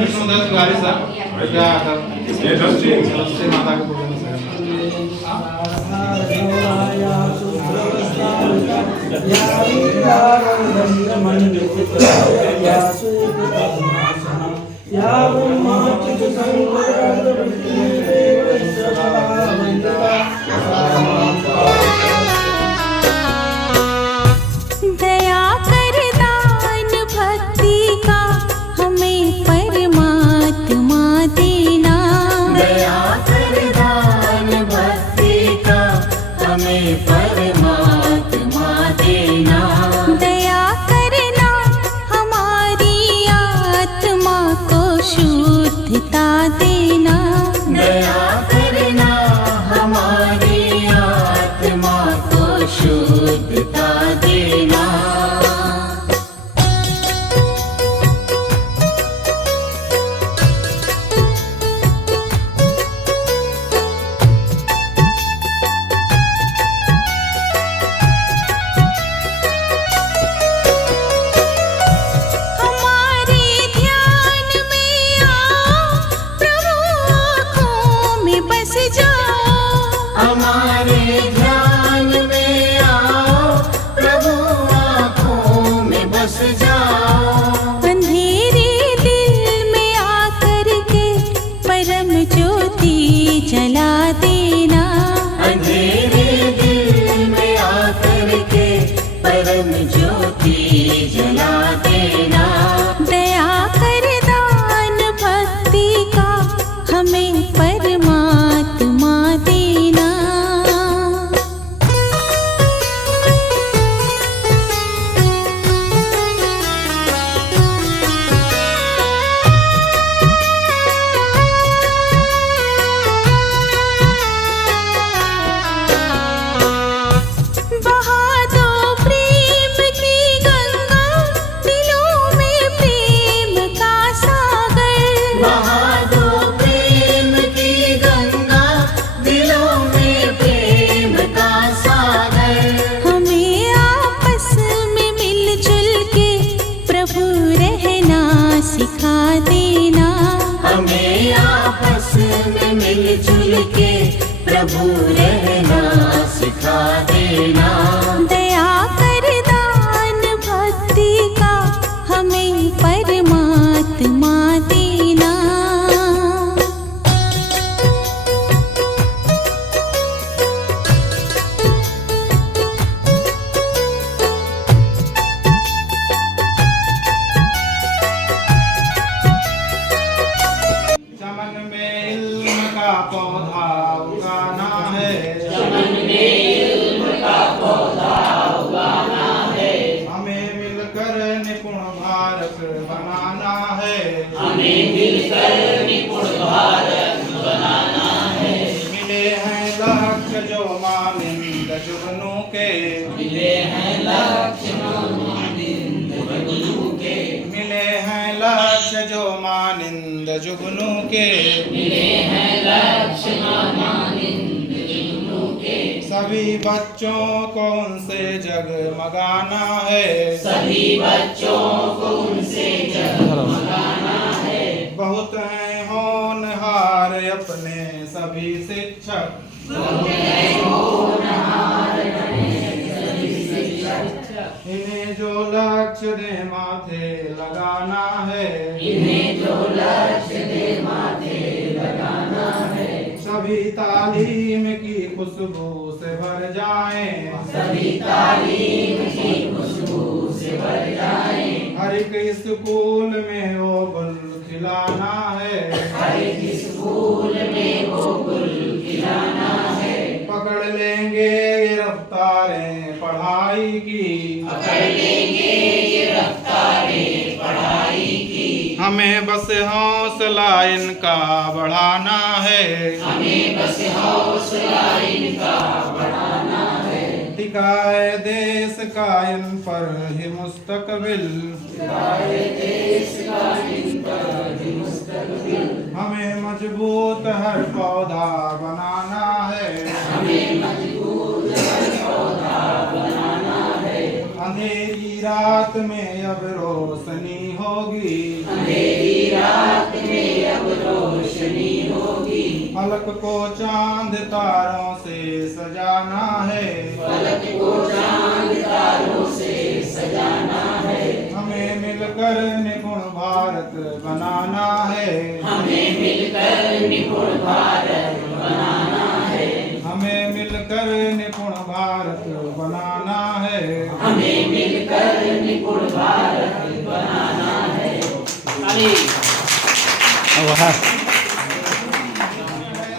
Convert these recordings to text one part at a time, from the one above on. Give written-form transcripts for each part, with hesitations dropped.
Vishnudutt Tiwari sir क्या सरस्वती माता के पूजन से प्रभु रहना सिखा देना। दया कर दान भक्ति का हमें परमात्मा देना। चमन में इल्म का पौधा उगाना है, चमन में इल्म का पौधा उगाना है। हमें मिलकर निपुण भारत बनाना है, हमें मिलकर निपुण भारत बनाना है। मिले हैं लक्ष्य जो मानिंद जुगनू के, मिले हैं लक्ष्य मानिंद जुगनू के, मिले हैं लक्ष्य जो मानिंद जुगनू के, मिले हैं लक्ष्य मानिंद जुगनू के। सभी बच्चों को उनसे जगमगाना है, सभी बच्चों को उनसे जगमगाना है। बहुत हैं होनहार अपने सभी शिक्षक, बहुत हैं होनहार अपने सभी शिक्षक। इन्हें जो लक्ष्य दे माथे लगाना है, इन्हें जो लक्ष्य दे माथे लगाना है। सभी तालीम की खुशबू से भर जाएं, सभी तालीम की खुशबू से भर जाएं। हर एक स्कूल में वो गुल खिलाना है, हर एक स्कूल में वो गुल खिलाना है। पकड़ लेंगे ये रफ्तारें पढ़ाई की, पकड़ लेंगे ये रफ्तारें पढ़ाई की। हमें बस हौसला इनका बढ़ाना है, हमें बस हौसला इनका बढ़ाना है। टिकाए देश का इन पर ही मुस्तकबिल, टिकाए देश का इन पर ही मुस्तकबिल। हमें मजबूत हर पौधा बनाना है, हमें मजबूत हर पौधा बनाना है। अंधेरी रात में अब रोशनी होगी, अंधेरी रात फलक को चांद तारों से सजाना है, फलक को चांद तारों से सजाना है, हमें मिलकर निपुण भारत बनाना है, हमें मिलकर निपुण भारत बनाना है, हमें मिलकर निपुण भारत बनाना है, हमें मिलकर निपुण भारत बनाना है।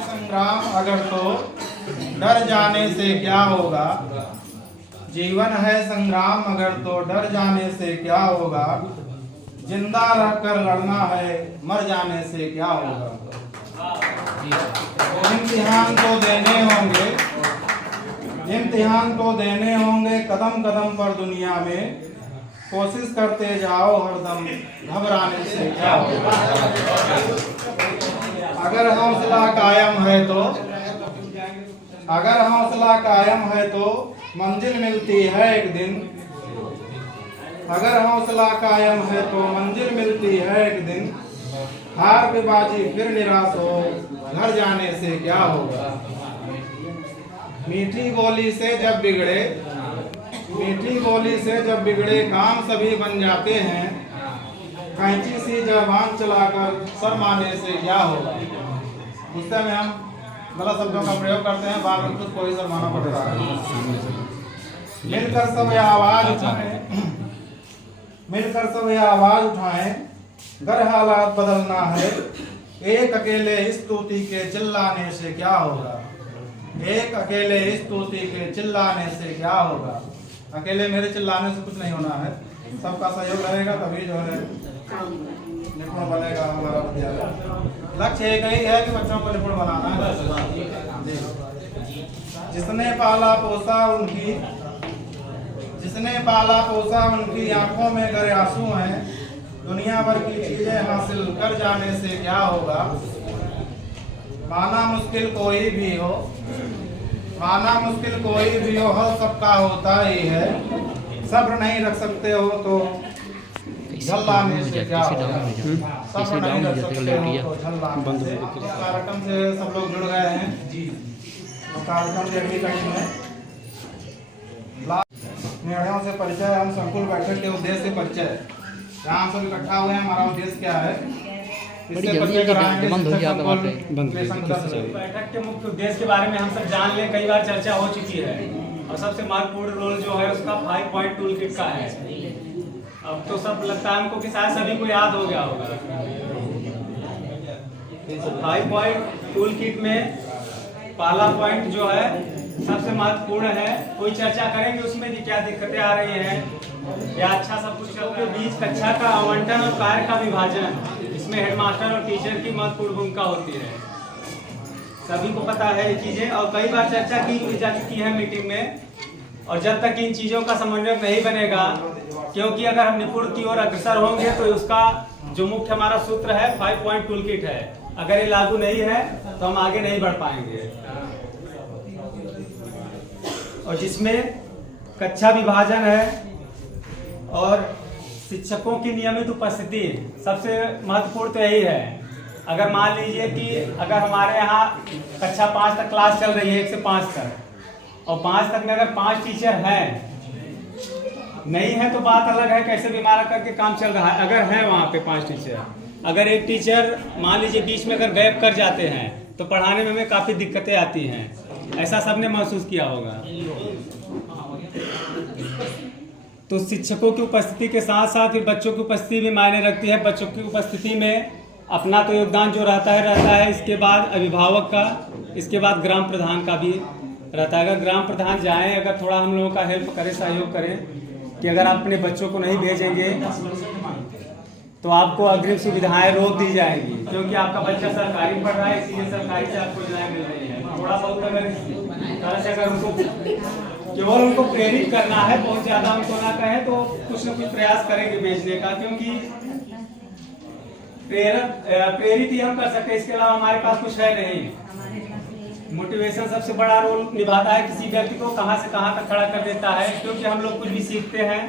संग्राम अगर तो डर जाने से क्या होगा, जीवन है संग्राम अगर तो डर जाने से क्या होगा, जिंदा रहकर लड़ना है मर जाने से क्या होगा। इम्तिहान तो देने होंगे, इम्तिहान तो देने होंगे कदम कदम पर दुनिया में, कोशिश करते जाओ हरदम घबराने से क्या होगा। अगर हौसला कायम है तो, अगर हौसला कायम है तो मंजिल मिलती है एक दिन, अगर हौसला कायम है तो मंजिल मिलती है एक दिन, हार के बाजी फिर निराश हो घर जाने से क्या होगा। मीठी बोली से जब बिगड़े, मीठी बोली से जब बिगड़े काम सभी बन जाते हैं, कैंची सी जबान चलाकर शर्माने से क्या होगा। गुस्से में हम गलत शब्दों का प्रयोग करते हैं, बाद में खुद को ही शर्माना पड़ता है। मिलकर सब ये आवाज उठाएं, मिलकर सब ये आवाज उठाएं, गर हालात बदलना है, एक अकेले इस स्तुति के चिल्लाने से क्या होगा, एक अकेले इस स्तुति के चिल्लाने से क्या होगा। अकेले मेरे चिल्लाने से कुछ नहीं होना है, सबका सहयोग रहेगा तभी जो है निपुण बनेगा हमारा विद्यालय। लक्ष्य एक ही है कि बच्चों को निपुण बनाना है। जिसने पाला पोसा उनकी, जिसने पाला पोसा उनकी आंखों में गरे आंसू हैं, दुनिया भर की चीजें हासिल कर जाने से क्या होगा। माना मुश्किल कोई भी हो, माना मुश्किल कोई भी हो, हल सबका होता ही है, सब्र नहीं रख सकते हो तो झल्लाने से क्या होगा। सब्र नहीं रख सकते हो तो झल्लाने से। कार्यक्रम से सब लोग जुड़ गए हैं जी, कार्यक्रम की अगली कड़ी में निर्णयों से परिचय, हम संकुल बैठक के उद्देश्य से परिचय, यहाँ हम सब इकट्ठा हुए हैं, हमारा उद्देश्य क्या है, इससे परिचय कराएंगे। बैठक के मुख्य उद्देश्य के बारे में हम सब जान लें, कई बार चर्चा हो चुकी है, और सबसे महत्वपूर्ण रोल जो है उसका 5 पॉइंट टूल किट का है। अब तो सब लगता है हमको कि शायद सभी को याद हो गया होगा। 5 पॉइंट टूल किट में पहला पॉइंट जो है सबसे महत्वपूर्ण है, कोई चर्चा करेंगे उसमें कि क्या दिक्कतें आ रही हैं या अच्छा सब कुछ चल के बीच कक्षा का आवंटन और कार्य का विभाजन, इसमें हेडमास्टर और टीचर की महत्वपूर्ण भूमिका होती है। सभी को पता है ये चीजें, और कई बार चर्चा की जा चुकी है मीटिंग में। और जब तक इन चीजों का समन्वय नहीं बनेगा, क्योंकि अगर हम निपुण की ओर अग्रसर होंगे तो उसका जो मुख्य हमारा सूत्र है 5 पॉइंट टूल किट है, अगर ये लागू नहीं है तो हम आगे नहीं बढ़ पाएंगे। और जिसमें कक्षा विभाजन है और शिक्षकों की नियमित उपस्थिति सबसे महत्वपूर्ण तो यही है। अगर मान लीजिए कि अगर हमारे यहाँ कक्षा 5 तक क्लास चल रही है, 1 से 5 तक, और 5 तक में अगर 5 टीचर हैं, नहीं है तो बात अलग है, कैसे भी मारा करके काम चल रहा है। अगर है वहाँ पे 5 टीचर, अगर एक टीचर मान लीजिए बीच में अगर गैप कर जाते हैं तो पढ़ाने में हमें काफ़ी दिक्कतें आती हैं, ऐसा सबने महसूस किया होगा। तो शिक्षकों की उपस्थिति के साथ साथ फिर बच्चों की उपस्थिति भी मायने रखती है। बच्चों की उपस्थिति में अपना तो योगदान जो रहता है, इसके बाद अभिभावक का, इसके बाद ग्राम प्रधान का भी रहता है। अगर ग्राम प्रधान जाएं, अगर थोड़ा हम लोगों का हेल्प करें, सहयोग करें कि अगर आप अपने बच्चों को नहीं भेजेंगे तो आपको अग्रिम सुविधाएं रोक दी जाएंगी, क्योंकि आपका बच्चा सरकारी पढ़ रहा है, इसीलिए सरकारी से आपको योजनाएं मिल रही है। थोड़ा बहुत अगर उनको केवल उनको प्रेरित करना है, बहुत ज्यादा उनको ना कहें तो कुछ न कुछ प्रयास करेंगे भेजने का, क्योंकि प्रेरित ही हम कर सकते हैं, इसके अलावा हमारे पास कुछ है नहीं। मोटिवेशन सबसे बड़ा रोल निभाता है, किसी व्यक्ति को कहां से कहां तक खड़ा कर देता है। क्योंकि हम लोग कुछ भी सीखते हैं,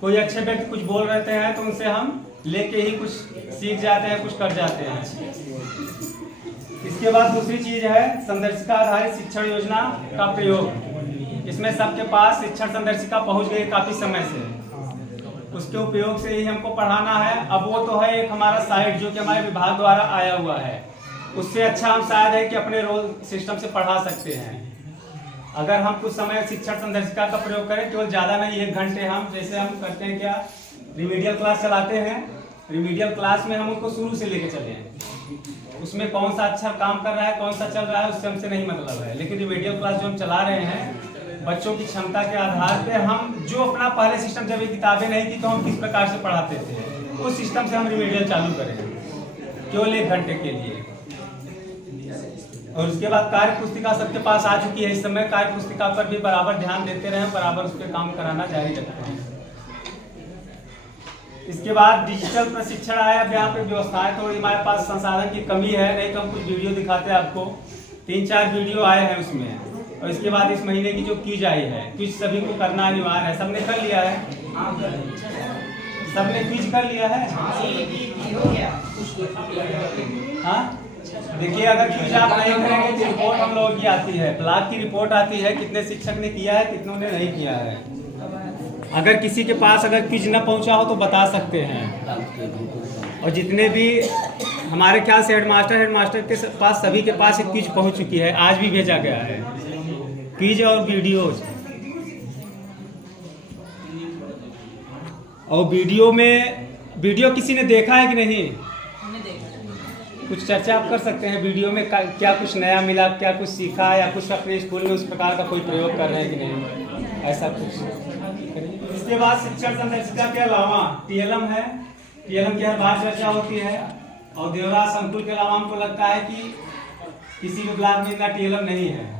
कोई अच्छे व्यक्ति कुछ बोल रहे हैं तो उनसे हम लेके ही कुछ सीख जाते हैं, कुछ कर जाते हैं। इसके बाद दूसरी चीज है संदर्शिका आधारित शिक्षण योजना का प्रयोग। इसमें सबके पास शिक्षण संदर्शिका पहुंच गई काफी समय से, उसके उपयोग से ही हमको पढ़ाना है। अब वो तो है एक हमारा साइट जो कि हमारे विभाग द्वारा आया हुआ है, उससे अच्छा हम शायद है कि अपने रोल सिस्टम से पढ़ा सकते हैं। अगर हम कुछ समय शिक्षण संदर्शिका का प्रयोग करें, केवल ज़्यादा नहीं, 1 घंटे हम जैसे हम करते हैं क्या, रिमीडियल क्लास चलाते हैं। रिमीडियल क्लास में हम उनको शुरू से लेके चले हैं, उसमें कौन सा अच्छा काम कर रहा है, कौन सा चल रहा है, उससे हमसे नहीं मतलब है। लेकिन रिमीडियल क्लास जो हम चला रहे हैं, बच्चों की क्षमता के आधार पे हम जो अपना पहले सिस्टम, जब ये किताबें नहीं थी तो हम किस प्रकार से पढ़ाते थे, उस सिस्टम से हम रिमीडियल चालू करें केवल 1 घंटे के लिए। और उसके बाद कार्य पुस्तिका सबके पास आ चुकी है इस समय। कार्य पुस्तिका पर भी बराबर ध्यान देते रहें, बराबर उस पर काम कराना जारी रखते हैं। इसके बाद डिजिटल प्रशिक्षण आया। अब यहाँ पे व्यवस्थाएं तो हमारे पास संसाधन की कमी है, नहीं तो हम कुछ वीडियो दिखाते हैं आपको। 3-4 वीडियो आए हैं उसमें। और इसके बाद इस महीने की जो क्विज आई है, क्विज सभी को करना अनिवार्य है। सबने कर लिया है? सबने क्विज कर लिया है? हाँ, देखिए अगर क्विज आप नहीं करेंगे तो रिपोर्ट हम लोगों की आती है, ब्लॉक की रिपोर्ट आती है, कितने शिक्षक ने किया है, कितनों ने नहीं किया है। अगर किसी के पास अगर क्विज न पहुंचा हो तो बता सकते हैं। और जितने भी हमारे ख्याल से हेडमास्टर के पास सभी के पास एक क्विज पहुंच चुकी है, आज भी भेजा गया है क्विज और वीडियोज। और वीडियो किसी ने देखा है कि नहीं? कुछ चर्चा आप कर सकते हैं वीडियो में, क्या कुछ नया मिला, क्या कुछ सीखा, या कुछ अपने स्कूल में उस प्रकार का कोई प्रयोग कर रहे हैं कि नहीं, ऐसा कुछ। इसके बाद शिक्षण संदर्शिका के अलावा TLM है। TLM की हर बार चर्चा होती है। और देवरा संकुल के अलावा हमको लगता है कि किसी भी ब्लॉक में इतना TLM नहीं है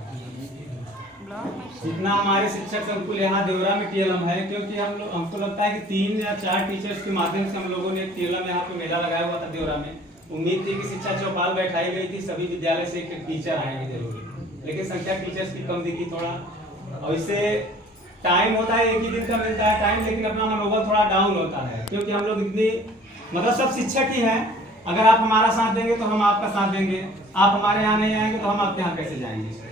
जितना हमारे शिक्षक संकुल यहाँ देवरा में TLM है। क्योंकि हमको लगता है कि 3 या 4 टीचर्स के माध्यम से हम लोगों ने TLM यहाँ पे मेला लगाया हुआ था देवरा में। उम्मीद थी कि शिक्षा चौपाल बैठाई गई थी, सभी विद्यालय से एक टीचर आएंगे जरूर, लेकिन संख्या टीचर्स की कम दिखी थोड़ा। और इससे टाइम होता है, एक ही दिन का मिलता है टाइम, लेकिन अपना मनोबल थोड़ा डाउन होता है। क्योंकि हम लोग इतनी मतलब सब शिक्षक ही हैं। अगर आप हमारा साथ देंगे तो हम आपका साथ देंगे, आप हमारे यहाँ नहीं आएंगे तो हम आपके यहाँ कैसे जाएंगे।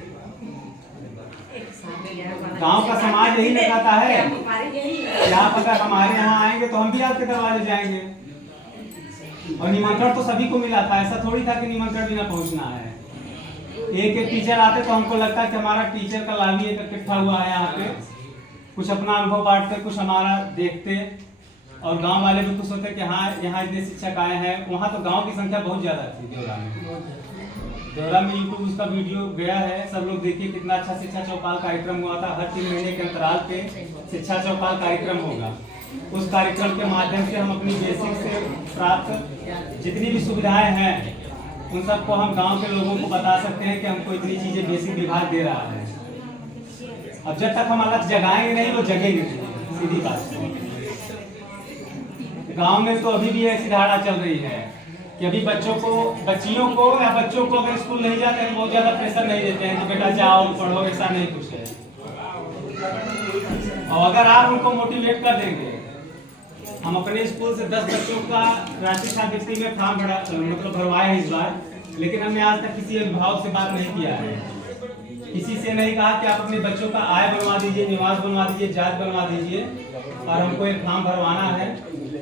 गांव का समाज यही कहता है कि आप अगर हमारे यहाँ आएंगे तो हम भी आपके दरवाजे जाएंगे। और निमंत्रण तो सभी को मिला था, ऐसा थोड़ी था कि निमंत्रण भी ना पहुंचना है। एक टीचर आते तो हमको लगता है कि हमारा टीचर का लाभी एक इकट्ठा हुआ है यहाँ पे, कुछ अपना अनुभव बांटते, कुछ हमारा देखते, और गांव वाले भी खुश होते कि हाँ यहाँ इतने शिक्षक आए हैं। वहाँ तो गांव की संख्या बहुत ज्यादा थी देवरा में यूट्यूब उसका वीडियो गया है, सब लोग देखिए कितना अच्छा शिक्षा चौपाल कार्यक्रम हुआ था। हर 3 महीने के अंतराल पे शिक्षा चौपाल कार्यक्रम होगा। उस कार्यक्रम के माध्यम से हम अपनी बेसिक से प्राप्त जितनी भी सुविधाएं हैं उन सबको हम गांव के लोगों को बता सकते हैं कि हमको इतनी चीजें बेसिक विभाग दे रहा है। अब जब तक हम अलग जगाएंगे नहीं वो जगेंगे, सीधी बात। गांव में तो अभी भी ऐसी धारणा चल रही है कि अभी बच्चियों को या बच्चों को अगर स्कूल नहीं जाते हैं बहुत ज्यादा प्रेशर नहीं देते हैं कि बेटा जाओ पढ़ो, ऐसा नहीं कुछ है। और अगर आप उनको मोटिवेट कर देंगे, हम अपने स्कूल से 10 बच्चों का राष्ट्रीय छात्रवृत्ति में फॉर्म भरवाए हैं इस बार, लेकिन हमने आज तक किसी अभिभावक से बात नहीं किया है, किसी से नहीं कहा कि आप अपने बच्चों का आय बनवा दीजिए, निवास बनवा दीजिए, जात बनवा दीजिए, और हमको एक फॉर्म भरवाना है,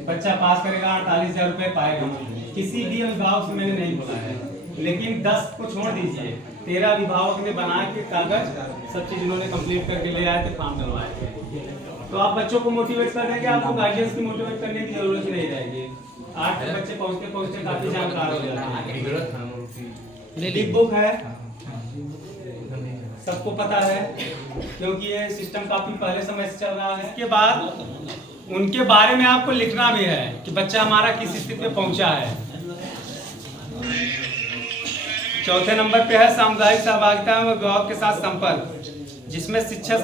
बच्चा पास करेगा 48,000 रुपये पाएगा। किसी भी अभिभावक से मैंने नहीं बोला है। लेकिन 10 को छोड़ दीजिए, 13 अभिभावक ने बना के कागज सब चीज उन्होंने कंप्लीट करके ले आए थे, फॉर्म डलवाए थे। तो आप बच्चों को मोटिवेट कर देंगे, आपको गार्जियंस की मोटिवेट करने की जरूरत ही नहीं रहेगी। 8 तक बच्चे पहुंचते काफी जानकार हो जाते हैं। बिग बुक है, सबको पता है क्योंकि ये सिस्टम काफी पहले समय से चल रहा है। इसके बाद उनके बारे में आपको लिखना भी है कि बच्चा हमारा किस स्थिति में पहुंचा है। चौथे नंबर पे है सामुदायिक सहभागिता एवं अभिभावक के साथ संपर्क, जिसमें शिक्षा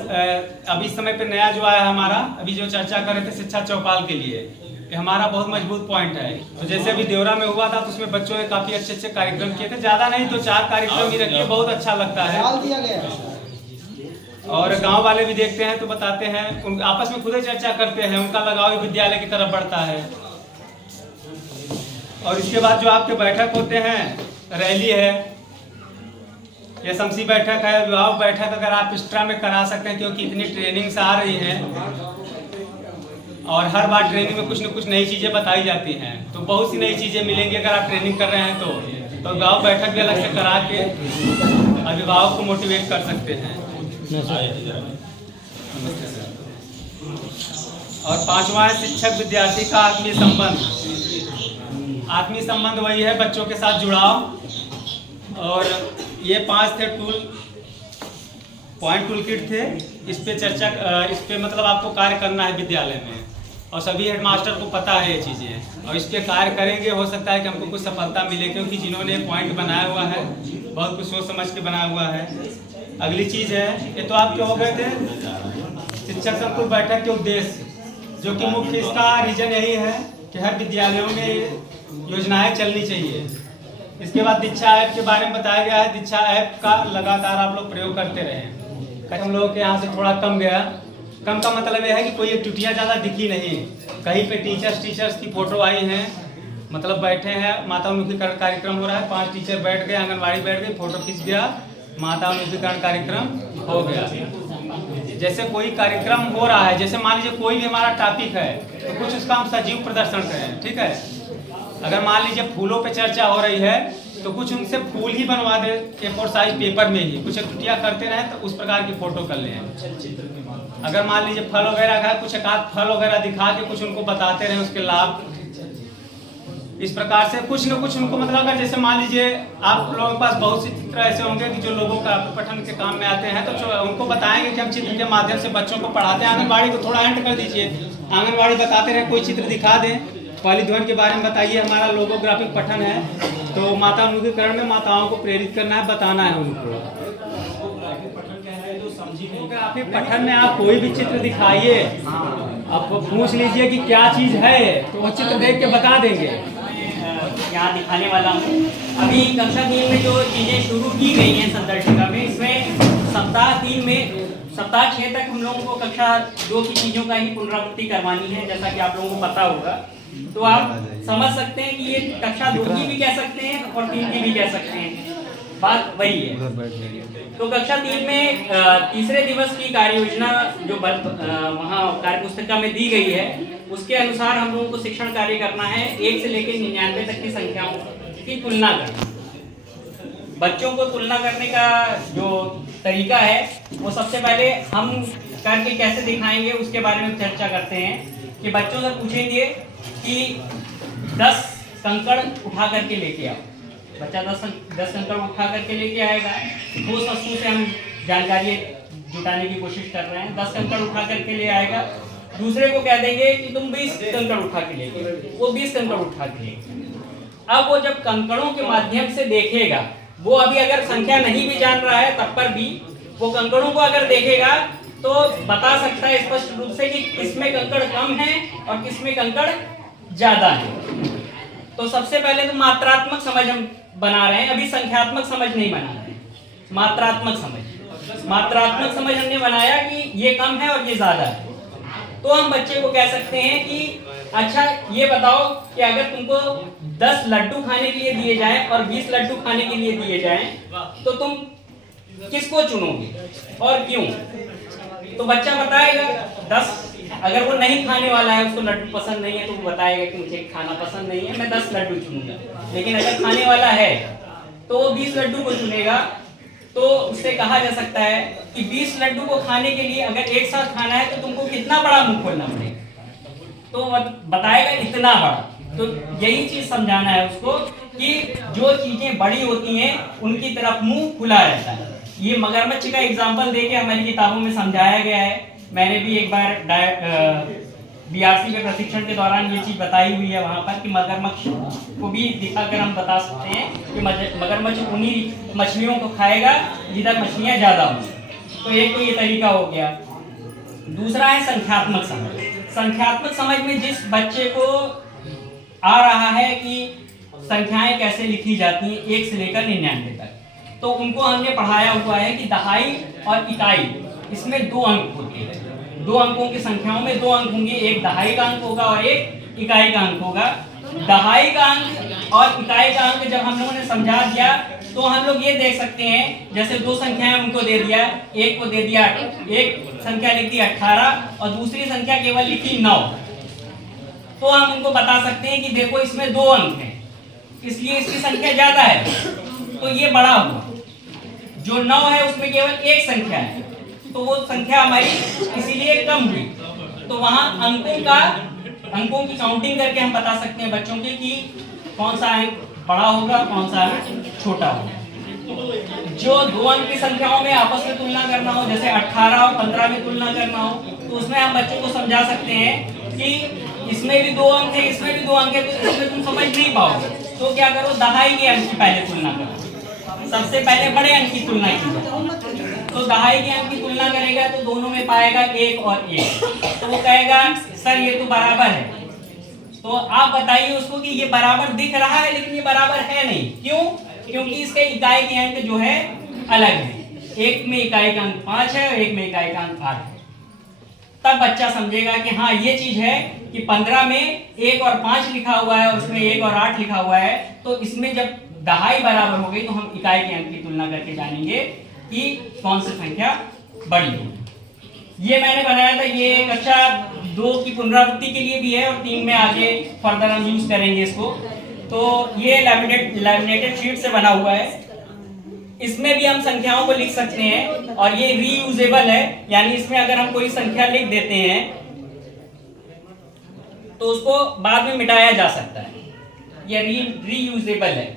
अभी समय पे नया जो आया हमारा, अभी जो चर्चा कर रहे थे शिक्षा चौपाल के लिए, ये हमारा बहुत मजबूत पॉइंट है। तो जैसे अभी देवरा में हुआ था तो उसमें बच्चों ने काफी अच्छे कार्यक्रम किए थे, ज्यादा नहीं तो 4 कार्यक्रम ही रखिए, बहुत अच्छा लगता है। और गांव वाले भी देखते हैं तो बताते हैं, आपस में खुद ही चर्चा करते हैं, उनका लगाव विद्यालय की तरफ बढ़ता है। और इसके बाद जो आपके बैठक होते हैं, रैली है, एसएमसी बैठक है, अभिभावक बैठक अगर आप एक्स्ट्रा में करा सकते हैं, क्योंकि इतनी ट्रेनिंग्स आ रही हैं और हर बार ट्रेनिंग में कुछ न कुछ नई चीज़ें बताई जाती हैं, तो बहुत सी नई चीज़ें मिलेंगी अगर आप ट्रेनिंग कर रहे हैं तो अभिभावक बैठक भी अलग से करा के अभिभावक को मोटिवेट कर सकते हैं। और 5वां है शिक्षक विद्यार्थी का आत्मीय संबंध। आत्मीय संबंध वही है बच्चों के साथ जुड़ाव, और ये 5 थे टूल किट थे। इस पे चर्चा, इस पे मतलब आपको कार्य करना है विद्यालय में, और सभी हेडमास्टर को पता है ये चीज़ें, और इस पे कार्य करेंगे। हो सकता है कि हमको कुछ सफलता मिले, क्योंकि जिन्होंने पॉइंट बनाया हुआ है बहुत कुछ सोच समझ के बनाया हुआ है। अगली चीज़ है, ये तो आपके हो गए थे शिक्षक संकुल बैठक के उद्देश्य, जो कि मुख्य इसका रीजन यही है कि हर विद्यालयों में योजनाएं चलनी चाहिए। इसके बाद दीक्षा ऐप के बारे में बताया गया है। दीक्षा ऐप का लगातार आप लोग प्रयोग करते रहें। हम लोगों के यहाँ से थोड़ा कम गया। कम का मतलब यह है कि कोई त्रुटियाँ ज़्यादा दिखी नहीं। कहीं पे टीचर्स की फोटो आई हैं, मतलब बैठे हैं, माता उन्मुखीकरण कार्यक्रम हो रहा है, 5 टीचर बैठ गए, आंगनबाड़ी बैठ गई, फोटो खींच गया, माता उन्मुखीकरण कार्यक्रम हो गया। जैसे कोई कार्यक्रम हो रहा है, जैसे मान लीजिए कोई भी हमारा टॉपिक है, तो कुछ उसका हम सजीव प्रदर्शन करें, ठीक है। अगर मान लीजिए फूलों पे चर्चा हो रही है, तो कुछ उनसे फूल ही बनवा दे A4 साइज पेपर में ही, कुछ त्रुटियाँ करते रहें तो उस प्रकार की फोटो कर लें। अगर मान लीजिए फल वगैरह का कुछ एक आध फल वगैरह दिखा के कुछ उनको बताते रहें उसके लाभ। इस प्रकार से कुछ न कुछ उनको, मतलब अगर जैसे मान लीजिए आप लोगों के पास बहुत सी चित्र ऐसे होंगे कि जो लोगों का पठन के काम में आते हैं, तो उनको बताएंगे कि हम चित्र के माध्यम से बच्चों को पढ़ाते हैं। आंगनबाड़ी को थोड़ा एंड कर दीजिए, आंगनबाड़ी बताते रहे, कोई चित्र दिखा दें, पहली ध्वन के बारे में बताइए। हमारा लोगोग्राफिक पठन है, तो माता उन्मुखीकरण में माताओं को प्रेरित करना है, बताना है उनको। लोगोग्राफिक पठन में आप कोई भी चित्र दिखाइए, आप पूछ लीजिए कि क्या चीज़ है, तो वो चित्र देख के बता देंगे। यहाँ दिखाने वाला हूँ। अभी कक्षा 3 में जो चीज़ें शुरू की गई हैं संदर्शिका में, इसमें सप्ताह 3 में सप्ताह 6 तक हम लोगों को कक्षा 2 की चीज़ों का ही पुनरावृत्ति करवानी है, जैसा कि आप लोगों को पता होगा। तो आप समझ सकते हैं कि ये कक्षा 2 की भी कह सकते हैं और 3 की भी कह सकते हैं, बात वही है। तो कक्षा 3 में तीसरे दिवस की कार्य योजना जो वहाँ कार्य पुस्तिका में दी गई है, उसके अनुसार हम लोगों को शिक्षण कार्य करना है। 1 से लेकर 99 तक की संख्याओं की तुलना करना। बच्चों को तुलना करने का जो तरीका है, वो सबसे पहले हम करके कैसे दिखाएंगे उसके बारे में चर्चा करते हैं। कि बच्चों से पूछेंगे कि 10 कंकड़ उठा करके लेके आओ। बच्चा 10 कंकड़ उठा करके लेके आएगा। दो शस्त्रों से हम जानकारी जुटाने की कोशिश कर रहे हैं। 10 कंकड़ उठा करके ले आएगा। दूसरे को कह देंगे कि तुम 20 कंकड़ उठा के लेके, वो 20 कंकड़ उठा के लेके। अब वो जब कंकड़ों के माध्यम से देखेगा, वो अभी अगर संख्या नहीं भी जान रहा है तब पर भी वो कंकड़ों को अगर देखेगा तो बता सकता है स्पष्ट रूप से कि किसमें कंकड़ कम है और किसमें कंकड़ ज्यादा है। तो सबसे पहले तो मात्रात्मक समझ हम बना रहे हैं, अभी संख्यात्मक समझ नहीं बना रहे हैं। मात्रात्मक समझ हमने बनाया कि ये कम है और ये ज्यादा है। तो हम बच्चे को कह सकते हैं कि अच्छा ये बताओ कि अगर तुमको 10 लड्डू खाने के लिए दिए जाएं और 20 लड्डू खाने के लिए दिए जाएं, तो तुम किसको चुनोगे और क्यों? तो बच्चा बताएगा 10, अगर वो नहीं खाने वाला है, उसको लड्डू पसंद नहीं है, तो वो बताएगा कि मुझे खाना पसंद नहीं है, मैं 10 लड्डू चुनूंगा। लेकिन अगर खाने वाला है तो वो 20 लड्डू को चुनेगा। तो उससे कहा जा सकता है कि 20 लड्डू को खाने के लिए अगर एक साथ खाना है तो तुमको कितना बड़ा मुंह खोलना पड़ेगा, तो बताएगा इतना बड़ा। तो यही चीज समझाना है उसको कि जो चीजें बड़ी होती हैं उनकी तरफ मुंह खुला रहता है। ये मगरमच्छ का एग्जाम्पल देके हमारी किताबों में समझाया गया है। मैंने भी एक बार बीआरसी के प्रशिक्षण के दौरान ये चीज बताई हुई है वहां पर कि मगरमच्छ को भी दिखाकर हम बता सकते हैं कि मगरमच्छ उन्हीं मछलियों को खाएगा जिधर मछलियां ज्यादा होंगी। तो एक तो ये तरीका हो गया। दूसरा है संख्यात्मक समझ। संख्यात्मक समझ में जिस बच्चे को आ रहा है कि संख्याएं कैसे लिखी जाती हैं 1 से लेकर 99 तक, तो उनको हमने पढ़ाया हुआ है कि दहाई और इकाई, इसमें 2 अंक होते हैं। 2 अंकों की संख्याओं में 2 अंक होंगे, एक दहाई का अंक होगा और एक इकाई का अंक होगा। दहाई का अंक और इकाई का अंक जब हम लोगों ने समझा दिया तो हम लोग ये देख सकते हैं, जैसे दो संख्याएं उनको दे दिया, एक को दे दिया, एक संख्या लिख दी 18 और दूसरी संख्या केवल लिखी 9, तो हम उनको बता सकते हैं कि देखो इसमें 2 अंक हैं, इसलिए इसकी संख्या ज्यादा है, तो ये बड़ा हुआ। जो 9 है उसमें केवल एक संख्या है, तो वो संख्या हमारी इसीलिए कम हुई। तो वहां अंकों की काउंटिंग करके हम बता सकते हैं बच्चों के कि कौन सा अंक बड़ा होगा, कौन सा अंक छोटा होगा। जो 2 अंक की संख्याओं में आपस में तुलना करना हो, जैसे 18 और 15 में तुलना करना हो, तो उसमें हम बच्चों को समझा सकते हैं कि इसमें भी 2 अंक है, इसमें भी 2 अंक है, तो इसमें तुम समझ नहीं पाओगे, तो क्या करो, दहाई के अंक की पहले तुलना करो, सबसे पहले बड़े अंक की तुलना की। तो दहाई के अंक की तुलना करेगा तो दोनों में पाएगा 1 और 1, तो वो कहेगा सर ये तो बराबर है। तो आप बताइए उसको कि ये बराबर दिख रहा है लेकिन ये बराबर है नहीं, क्यों? क्योंकि इसके इकाई के अंक जो है अलग है, एक में इकाई का अंक 5 है और एक में इकाई का अंक 8 है। तब बच्चा समझेगा कि हाँ ये चीज है कि 15 में 1 और 5 लिखा हुआ है और उसमें 1 और 8 लिखा हुआ है, तो इसमें जब दहाई बराबर हो गई तो हम इकाई के अंक की तुलना करके जानेंगे कि कौन सी संख्या बड़ी होगी। ये मैंने बनाया था, ये कक्षा 2 की पुनरावृत्ति के लिए भी है और 3 में आगे फर्दर हम यूज करेंगे इसको। तो ये लैमिनेटेड शीट से बना हुआ है, इसमें भी हम संख्याओं को लिख सकते हैं और ये रीयूजेबल है, यानी इसमें अगर हम कोई संख्या लिख देते हैं तो उसको बाद में मिटाया जा सकता है, ये रीयूजेबल है।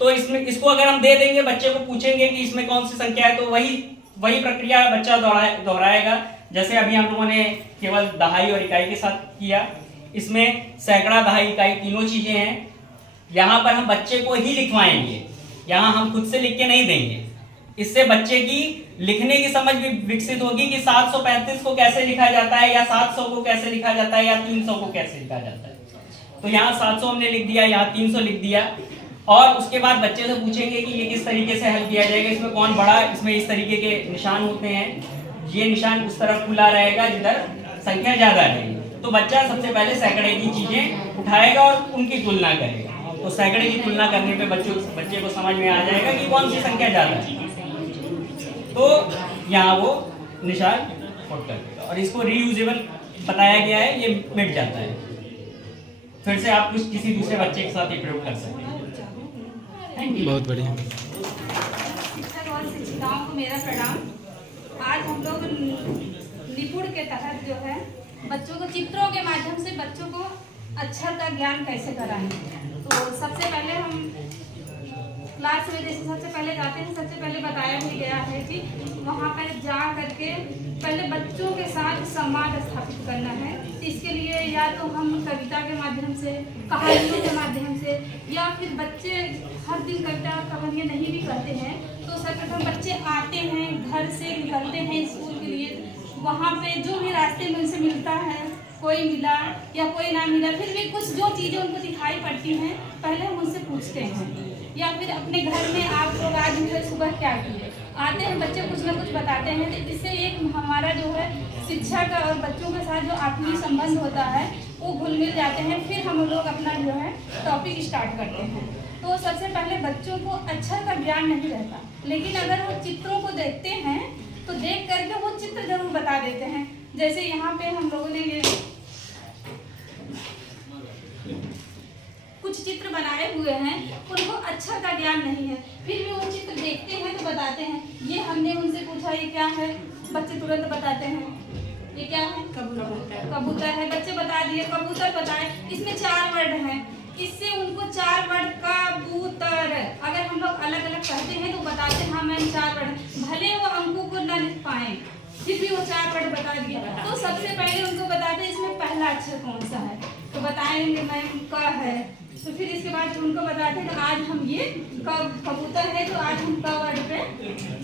तो इसमें इसको अगर हम दे देंगे, बच्चे को पूछेंगे कि इसमें कौन सी संख्या है, तो वही प्रक्रिया बच्चा दोहराएगा। जैसे अभी हम लोगों ने केवल दहाई और इकाई के साथ किया, इसमें सैकड़ा, दहाई, इकाई तीनों चीजें हैं। यहाँ पर हम बच्चे को ही लिखवाएंगे, यहाँ हम खुद से लिख के नहीं देंगे। इससे बच्चे की लिखने की समझ भी विकसित होगी कि 735 को कैसे लिखा जाता है, या 700 को कैसे लिखा जाता है, या 300 को कैसे लिखा जाता है। तो यहाँ 700 हमने लिख दिया, यहाँ 300 लिख दिया, और उसके बाद बच्चे से पूछेंगे कि ये किस तरीके से हल किया जाएगा, इसमें कौन बड़ा, इसमें इस तरीके के निशान होते हैं, ये निशान उस तरफ खुला रहेगा जिधर संख्या ज्यादा रहेगी। तो बच्चा सबसे पहले सैकड़े की चीजें उठाएगा और उनकी तुलना करेगा। तो सैकड़े की तुलना करने पे बच्चे को समझ में आ जाएगा कि कौन सी संख्या ज्यादा है, तो यहाँ वो निशान पुट कर देगा। और इसको रीयूजेबल बताया गया है, ये मिट जाता है, फिर से आप किसी दूसरे बच्चे के साथ ये प्रयोग कर सकते हैं। बहुत बढ़िया। शिक्षक और शिक्षिकाओं को मेरा प्रणाम। आज हम लोग निपुण के तहत जो है बच्चों को चित्रों के माध्यम से बच्चों को अक्षर का ज्ञान कैसे कराएं। तो सबसे पहले हम क्लास में जैसे सबसे पहले जाते हैं, सबसे पहले बताया भी गया है कि वहाँ पर जा करके पहले बच्चों के साथ संवाद स्थापित करना है। इसके लिए या तो हम कविता के माध्यम से, कहानियों के माध्यम से, या फिर बच्चे हर दिन कविता और कहानियाँ नहीं भी करते हैं तो सर्वप्रथम बच्चे आते हैं, घर से निकलते हैं स्कूल के लिए, वहाँ पे जो भी रास्ते में उनसे मिलता है, कोई मिला या कोई ना मिला, फिर भी कुछ जो चीज़ें उनको दिखाई पड़ती हैं पहले हम उनसे पूछते हैं। या फिर अपने घर में आप लोग आज जो है सुबह क्या किए, आते हैं बच्चे कुछ ना कुछ बताते हैं। तो इससे एक हमारा जो है शिक्षक और बच्चों के साथ जो आत्मीय संबंध होता है वो घुल मिल जाते हैं। फिर हम लोग अपना जो है टॉपिक स्टार्ट करते हैं। तो सबसे पहले बच्चों को अक्षर का ज्ञान नहीं रहता, लेकिन अगर वो चित्रों को देखते हैं तो देख करके वो चित्र जरूर बता देते हैं। जैसे यहाँ पे हम लोगों ने ये कुछ चित्र बनाए हुए हैं, उनको अक्षर का ज्ञान नहीं है, फिर भी वो चित्र देखते हैं तो बताते हैं। ये हमने उनसे पूछा ये क्या है, बच्चे तुरंत बताते हैं। ये क्या है? कबूतर। कबूतर है, बच्चे बता दिए। कबूतर बताए, इसमें 4 वर्ड हैं, इससे उनको 4 वर्ड कबूतर। अगर हम लोग अलग अलग कहते हैं तो बताते हैं हाँ मैम 4 वर्ड, भले वो अंकों को न लिख पाए फिर भी वो 4 वर्ड बता दिए। तो सबसे पहले उनको बताते इसमें पहला अक्षर कौन सा है, तो बताएंगे मैम क है। तो फिर इसके बाद उनको बताते हैं कि आज हम ये कबूतर है तो आज हम क वर्ड पे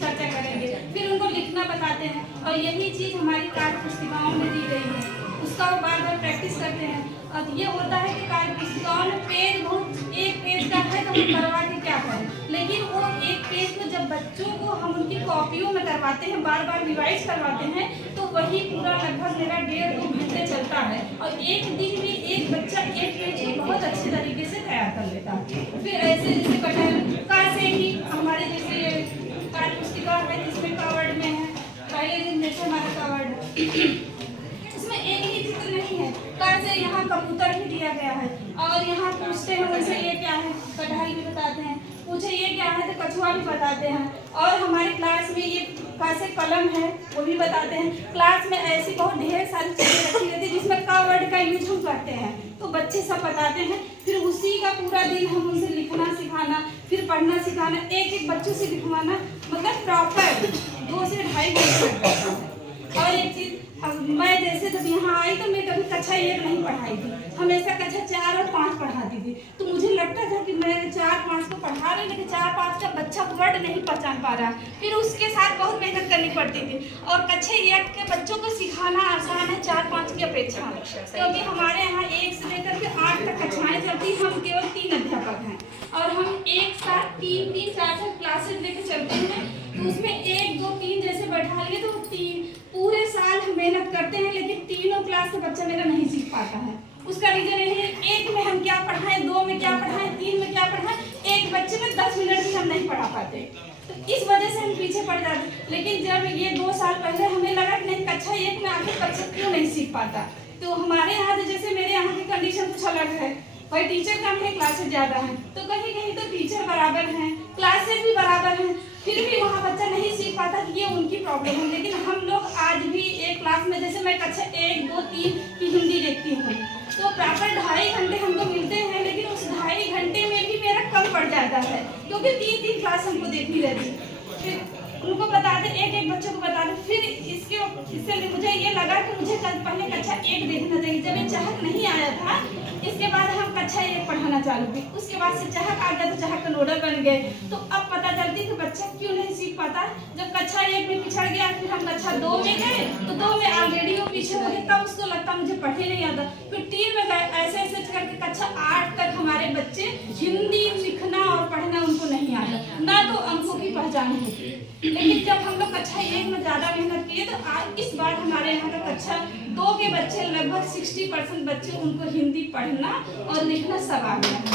चर्चा करेंगे। फिर उनको लिखना बताते हैं, और यही चीज़ हमारी कार्य पुस्तिकाओं में दी गई है, उसका वो बार बार प्रैक्टिस करते हैं। और ये होता है कि कार्य पुस्तिकाओं में पेज बहुत एक पेज का है तो हम करवा के क्या करें, लेकिन वो एक पेज को जब बच्चों बच्चों को हम उनकी कॉपियों में करवाते हैं, बार बार रिवाइज करवाते हैं, तो वही पूरा लगभग मेरा 1.5-2 घंटे चलता है। और एक दिन में एक बच्चा एक पेज को बहुत अच्छे तरीके से तैयार कर लेता है। फिर ऐसे जैसे कटहल का से ही हमारे जैसे कार्य पुस्तिका है जिसमें कवर्ड में है, पहले दिन जैसे हमारा कवर्ड इसमें एक ही चित्र नहीं है, कैसे यहाँ कबूतर भी दिया गया है। और यहाँ पूछते हैं उनसे ये क्या है, कटहल भी बताते हैं, पूछे ये क्या है तो कछुआ भी बताते हैं। और हमारे क्लास में ये कैसे कलम है वो भी बताते हैं। क्लास में ऐसी बहुत ढेर सारी चीज़ें रखी रहती है जिसमें का वर्ड का यूज हम करते हैं, तो बच्चे सब बताते हैं। फिर उसी का पूरा दिन हम उनसे लिखना सिखाना, फिर पढ़ना सिखाना, एक एक बच्चों से लिखवाना, मतलब प्रॉपर 2 से 2.5 घंटे। और एक चीज, अब मैं जैसे जब यहाँ आई तो मैं कभी कक्षा 1 नहीं पढ़ाई थी, हमेशा कक्षा 4 और 5 पढ़ाती थी। तो मुझे लगता था कि मैं 4-5 को पढ़ा रही, लेकिन 4-5 का बच्चा वर्ड नहीं पहचान पा रहा, फिर उसके साथ बहुत मेहनत करनी पड़ती थी। और कक्षा 1 के बच्चों को सिखाना आसान है 4-5 की अपेक्षा, क्योंकि हमारे यहाँ 1 से लेकर के 8 तक कक्षाएं चलती, हम केवल 3 अध्यापक हैं और हम एक साथ 3-3, 4-4 क्लासेज लेकर चलते हैं। तो उसमें 1, 2, 3 जैसे बैठा लिए तो 3 पूरे साल हम मेहनत करते हैं, लेकिन तीनों क्लास का बच्चा मेरा नहीं सीख पाता है। उसका रीजन ये है, 1 में हम क्या पढ़ाएं, 2 में क्या पढ़ाएं, 3 में क्या पढ़ाएं, एक बच्चे में 10 मिनट भी हम नहीं पढ़ा पाते, तो इस वजह से हम पीछे पड़ जाते। लेकिन जब ये 2 साल पहले हमें लगा कि नहीं, कक्षा 1 में आके बच्चा क्यों नहीं सीख पाता, तो हमारे यहाँ तो जैसे मेरे यहाँ की कंडीशन कुछ अलग है, भाई टीचर कम है, क्लासेज ज़्यादा है, तो कहीं कहीं तो टीचर बराबर हैं, क्लासेज भी बराबर हैं, फिर भी वहाँ बच्चा नहीं सीख पाता कि ये उनकी प्रॉब्लम है। लेकिन हम लोग आज भी एक क्लास में, जैसे मैं कक्षा 1, 2, 3 की हिंदी देखती हूँ, तो प्रॉपर 2.5 घंटे हमको मिलते हैं, लेकिन उस 2.5 घंटे में भी मेरा कम पड़ जाता है, क्योंकि 3-3 क्लास हमको देखनी रहती है। फिर उनको बता दे, एक बच्चों को बता दे। फिर इससे मुझे ये लगा कि मुझे पहले कक्षा 1 देखना चाहिए। जब ये चाहक नहीं आया था, इसके बाद हम कक्षा 1 पढ़ाना चालू की, उसके बाद से चाहक आ गया तो चाहक का नोडल बन गए। तो अब पता चलती कि बच्चा क्यों नहीं सीख पाता। जब कक्षा 1 में पिछड़ गया, फिर हम कक्षा 2 में गए, तो 2 में ऑलरेडी वो पीछे हो गए, तब उसको लगता मुझे पढ़े नहीं आता। फिर 3 में गए, ऐसे ऐसे करके कक्षा 8 तक हमारे बच्चे हिंदी लिखना और पढ़ना उनको नहीं आता, ना तो अंकों की पहचान होती। लेकिन जब हम लोग कक्षा 1 में ज़्यादा मेहनत किए, तो आज इस बार हमारे यहाँ का कक्षा 2 के बच्चे लगभग 60% बच्चे, उनको हिंदी पढ़ना और लिखना सब आ गया है।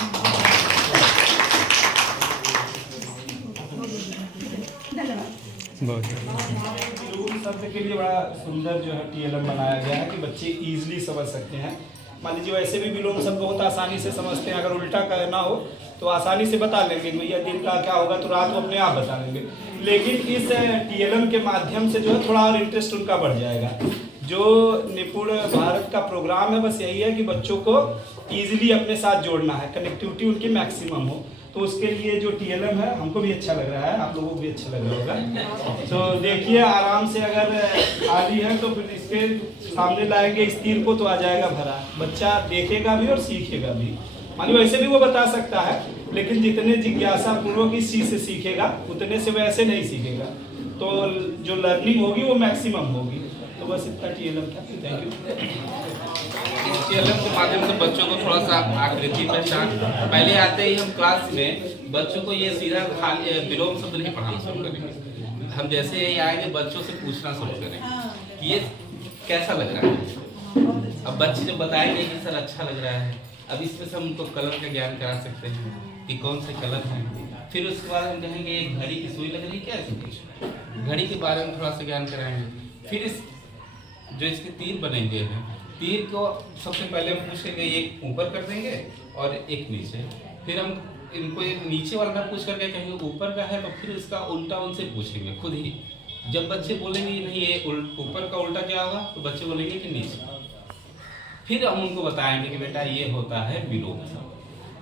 रूल शब्द के लिए बड़ा सुंदर जो है TLM बनाया गया है कि बच्चे इजीली समझ सकते हैं। मान लीजिए वैसे भी विलोम शब्द बहुत आसानी से समझते हैं, अगर उल्टा करना हो तो आसानी से बता लेंगे, भैया दिन का क्या होगा तो रात को अपने आप बता लेंगे। लेकिन इस TLM के माध्यम से जो है थोड़ा और इंटरेस्ट उनका बढ़ जाएगा। जो निपुण भारत का प्रोग्राम है, बस यही है कि बच्चों को ईजिली अपने साथ जोड़ना है, कनेक्टिविटी उनकी मैक्सिमम हो। तो उसके लिए जो TLM है हमको भी अच्छा लग रहा है, आप लोगों को भी अच्छा लग रहा होगा। तो देखिए आराम से, अगर खाली है तो फिर इसके सामने लाएंगे इस तीर को तो आ जाएगा भरा, बच्चा देखेगा भी और सीखेगा भी। मान लो वैसे भी वो बता सकता है, लेकिन जितने जिज्ञासा पूर्वक इस चीज़ से सीखेगा उतने से वैसे नहीं सीखेगा, तो जो लर्निंग होगी वो मैक्सिमम होगी। तो बस इतना TLM था। Thank you. TLM के माध्यम से बच्चों को थोड़ा सा आकृति पहचान, पहले आते ही हम क्लास में बच्चों को ये सीधा खाली विलोम शब्द नहीं पढ़ाना शुरू करेंगे। हम जैसे ही आएंगे बच्चों से पूछना शुरू करेंगे कि ये कैसा लग रहा है। अब बच्चे जो बताएंगे कि सर अच्छा लग रहा है, अब इसमें से हम उनको कलर का ज्ञान करा सकते हैं कि कौन से कलर हैं। फिर उसके बाद हम कहेंगे एक घड़ी की सुई लग रही क्या है, घड़ी के बारे में थोड़ा सा ज्ञान कराएंगे। फिर इस जो इसके तीर बनेंगे हैं, तीर को सबसे पहले हम पूछेंगे, एक ऊपर कर देंगे और एक नीचे। फिर हम इनको एक नीचे वाला पूछ करके कहेंगे ऊपर का है, तो फिर इसका उल्टा उनसे पूछेंगे खुद ही। जब बच्चे बोलेंगे नहीं ये ऊपर का उल्टा क्या होगा, तो बच्चे बोलेंगे कि नीचे। फिर हम उनको बताएंगे कि बेटा ये होता है विलोम,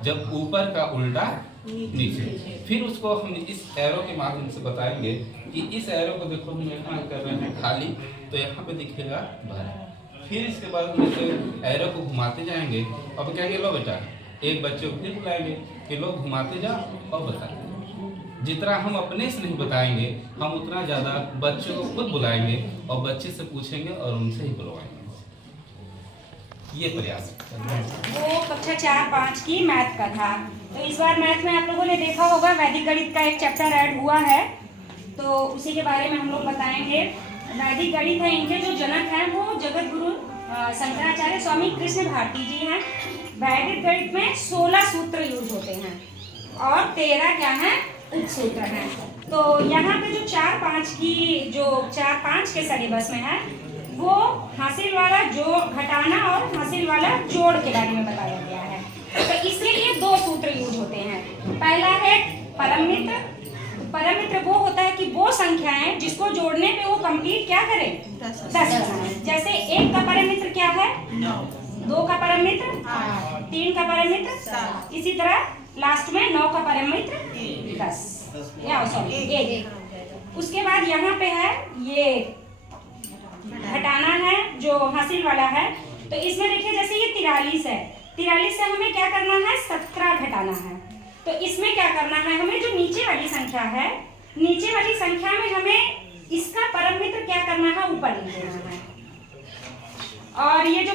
जब ऊपर का उल्टा नीचे। फिर उसको हम इस एरो के माध्यम से बताएंगे कि इस एरो को देखो हम यहाँ कर रहे हैं खाली, तो यहाँ पे दिखेगा भरा। फिर इसके बाद हम इसे एरो को घुमाते जाएंगे और कहेंगे लो बेटा, एक बच्चे को फिर बुलाएंगे कि लोग घुमाते जाओ और बताएंगे। जितना हम अपने से नहीं बताएंगे, हम उतना ज़्यादा बच्चों को खुद बुलाएंगे और बच्चे से पूछेंगे और उनसे ही बुलवाएंगे। ये प्रयास वो कक्षा 4-5 की मैथ का था। तो इस बार मैथ में आप लोगों ने देखा होगा वैदिक गणित का एक चैप्टर ऐड हुआ है, तो उसी के बारे में हम लोग बताएंगे। वैदिक गणित है, इनके जो जनक हैं वो जगत गुरु शंकराचार्य स्वामी कृष्ण भारती जी हैं। वैदिक गणित में 16 सूत्र यूज होते हैं और 13 क्या है उपसूत्र हैं। तो यहाँ पे जो 4-5 के सिलेबस में है वो हासिल वाला जो घटाना और हासिल वाला जोड़ के बारे में बताया गया है। तो इसके लिए 2 सूत्र यूज होते हैं। पहला है परम मित्र। परम मित्र वो होता है कि वो संख्याएं जिसको जोड़ने पे वो कंप्लीट क्या करे 10 बनाए। जैसे 1 का परम मित्र क्या है 2 का परम मित्र 3 का परम मित्र, इसी तरह लास्ट में 9 का परम मित्र 10 या सॉरी 1। उसके बाद यहाँ पे है ये घटाना है जो हासिल वाला है। तो इसमें देखिए जैसे ये 43 है, 43 से हमें क्या करना है 17 घटाना है। तो इसमें क्या करना है हमें जो नीचे वाली संख्या है, नीचे वाली संख्या में हमें इसका परम मित्र क्या करना है ऊपर लिख देना है। और ये जो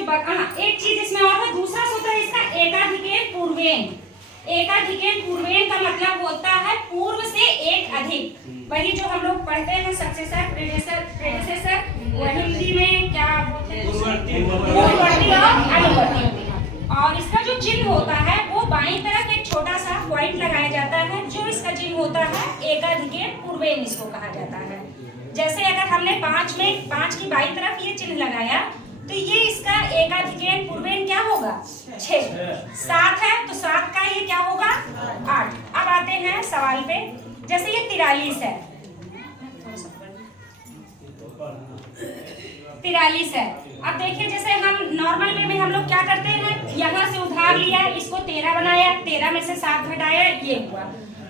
एक चीज इसमें और है, दूसरा सूत्र है इसका एकाधिकेन पूर्वेन। एकाधिकेन पूर्वेन का मतलब होता है पूर्व से एक अधिक। वही जो हम लोग पढ़ते हैं सक्सेसर प्रेडेसेसर, वही हिंदी में क्या बोलते हैं पूर्ववर्ती और अनुवर्ती। और इसका जो चिन्ह होता है वो बाईं तरफ एक छोटा सा पॉइंट लगाया जाता है, जो इसका चिन्ह होता है एकाधिकेन पूर्वेन इसको कहा जाता है। जैसे अगर हमने 5 की बाईं तरफ ये चिन्ह लगाया तो ये इसका एकाधिकेन पूर्वेन क्या होगा 6। 7 है तो 7 का ये क्या होगा 8। अब आते हैं सवाल पे। जैसे ये 43 है, 43 है। अब देखिए जैसे हम नॉर्मल वे में हम लोग क्या करते हैं, यहाँ से उधार लिया, इसको 13 बनाया, 13 में से 7 घटाया, ये हुआ।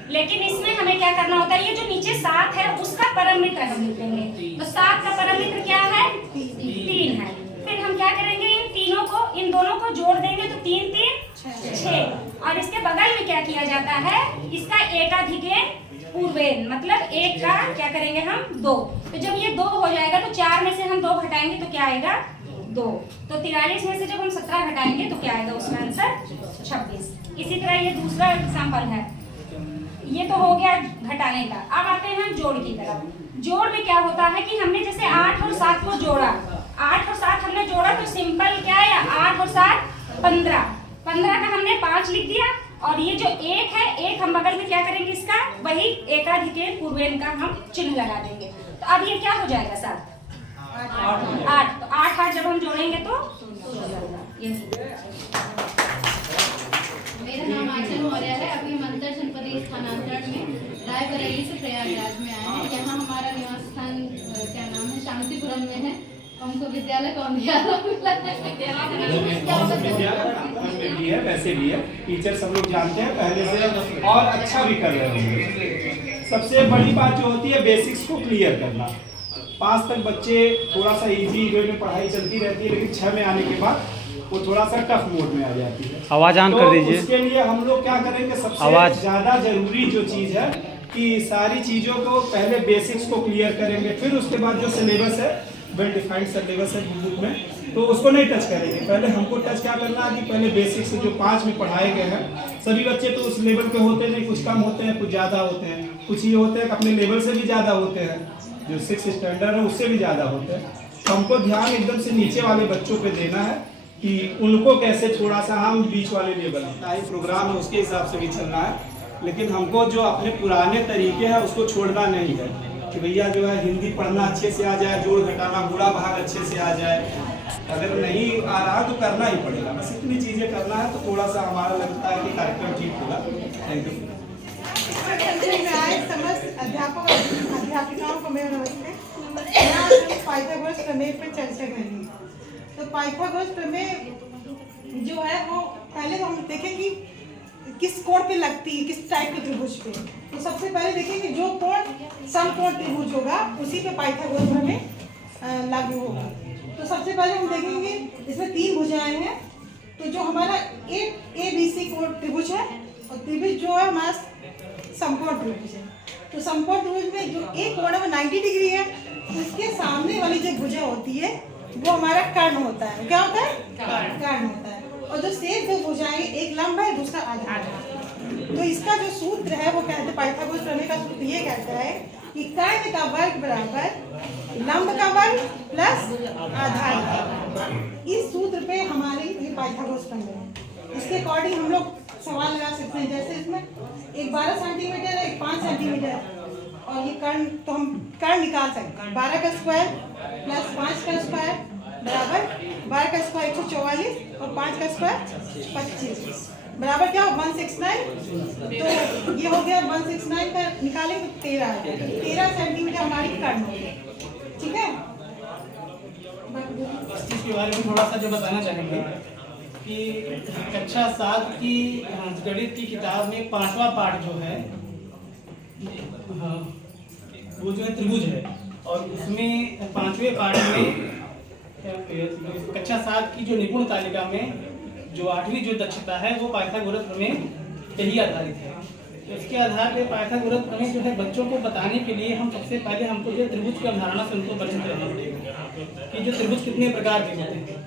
लेकिन इसमें हमें क्या करना होता है, ये जो नीचे 7 है उसका परम मित्र हम लिख देंगे। तो 7 का परम मित्र क्या है 3 है। फिर हम क्या करेंगे इन दोनों को जोड़ देंगे तो 3 3 6। और इसके बगल में क्या किया जाता है, इसका एकाधिकेन पूर्वेन मतलब 1 का क्या करेंगे हम 2। तो जब ये 2 हो जाएगा तो 4 में से हम 2 घटाएंगे तो क्या आएगा 2। तो 43 में से जब हम 17 घटाएंगे तो क्या आएगा उसका आंसर 26। इसी तरह ये दूसरा एग्जाम्पल है। ये तो हो गया घटाने का। अब आते हैं जोड़ की तरफ। जोड़ में क्या होता है कि हमने जैसे 8 और 7 को जोड़ा, 8 और 7 हमने जोड़ा तो सिंपल क्या है 8 और 7 15। 15 का हमने 5 लिख दिया और ये जो 1 है 1 हम बगल में क्या करेंगे इसका वही एकाधिकेन पूर्वेन का हम चिन्ह लगा देंगे। तो अब ये क्या हो जाएगा 7 8। तो 8 जब हम जोड़ेंगे तो मेरा नाम आंचल मौर्य है। अभी हम अंतर जनपदीय स्थानांतरण में रायबरेली से प्रयागराज में आए हैं। यहाँ हमारा निवास स्थान क्या नाम है शांतिपुरम में है। हमको विद्यालय कौन दिया है वैसे भी है, टीचर सब लोग जानते हैं पहले से और अच्छा भी कर रहे हैं। सबसे बड़ी बात जो होती है बेसिक्स को क्लियर करना। 5 तक बच्चे थोड़ा सा इजी वे में पढ़ाई चलती रहती है, लेकिन 6 में आने के बाद वो थोड़ा सा टफ मोड में आ जाती है। आवाज ऑन कर दीजिए। उसके लिए हम लोग क्या करेंगे, सबसे ज्यादा जरूरी जो चीज है कि सारी चीजों को पहले बेसिक्स को क्लियर करेंगे, फिर उसके बाद जो सिलेबस है वेल डिफाइंड सिलेबस है बुक में, तो उसको नहीं टच करेंगे। पहले हमको टच क्या करना है कि पहले बेसिक्स जो 5 में पढ़ाए गए हैं, सभी बच्चे तो उस लेवल पे होते नहीं, कुछ कम होते हैं कुछ ज़्यादा होते हैं, कुछ ये होते हैं अपने लेवल से भी ज़्यादा होते हैं, जो 6 स्टैंडर्ड है उससे भी ज़्यादा होते हैं। तो हमको ध्यान एकदम से नीचे वाले बच्चों पे देना है कि उनको कैसे थोड़ा सा हम बीच वाले लेवल प्रोग्राम है उसके हिसाब से भी चलना है। लेकिन हमको जो अपने पुराने तरीके हैं उसको छोड़ना नहीं है कि भैया जो है हिंदी पढ़ना अच्छे से आ जाए, जोड़ घटाना बुरा भाग अच्छे से आ जाए। अगर नहीं आ रहा तो करना ही पड़ेगा, बस इतनी चीज़ें करना है तो थोड़ा सा हमारा लगता है कि कार्यक्रम ठीक होगा। Thank you. समस्त अध्यापक अध्यापिकाओं को मेरा नमस्ते। पाइथागोरस प्रमेय पर चर्चा करेंगे। तो पाइथागोरस प्रमेय जो है वो पहले हम देखें कि किस कोण पे लगती है, किस टाइप के त्रिभुज पे। तो सबसे पहले देखेंगे जो कोण समकोण त्रिभुज होगा उसी पे पाइथागोरस प्रमेय लागू होगा। तो सबसे पहले हम देखेंगे इसमें 3 भुजाएं हैं। तो जो हमारा ABC कोण त्रिभुज है और त्रिभुज जो है हमारा समकोण त्रिभुज है। तो समकोण त्रिभुज में जो एक कोण है वो 90 डिग्री है, उसके सामने वाली जो भुजा होती है वो हमारा कर्ण होता है। क्या होता है? कर्ण होता है। और जो शेष 2 भुजाएं, एक लंब है दूसरा आधा है। तो इसका जो सूत्र है वो कहते हैं पाइथागोरस प्रमेय का सूत्र ये कहता है कि कर्ण का वर्ग बराबर लंब का वर्ग प्लस आधार का वर्ग। इस सूत्र पे हमारी ये पाइथागोरस प्रमेय है। इसके अकॉर्डिंग हम लोग सवाल लगा सकते हैं, जैसे इसमें एक 12 सेंटीमीटर है, एक 5 सेंटीमीटर है, और ये कर्ण, तो हम कर्ण निकाल सकते हैं। 12 का स्क्वायर प्लस 5 का स्क्वायर बराबर 12 का स्क्वायर 144 और 5 का स्क्वायर 25 बराबर क्या हो 169। तो ये हो गया 169 का निकालेंगे तो 13 सेंटीमीटर हमारी कर्ण हो गई। ठीक है, इस चीज़ के बारे में थोड़ा सा जो बताना चाहेंगे कि कक्षा 7 की गणित की किताब में 5वां पाठ जो है वो जो है त्रिभुज है, और उसमें 5वें पाठ में कक्षा 7 की जो निपुण तालिका में जो 8वीं जो दक्षता है वो पाइथागोरस प्रमेय पे ही आधारित है। तो इसके आधार पे पाइथागोरस प्रमेय जो है बच्चों को बताने के लिए हम सबसे पहले हमको जो त्रिभुज की अवधारणा से उनको परिचित रहना पड़ेगा कि जो त्रिभुज कितने प्रकार के होते हैं।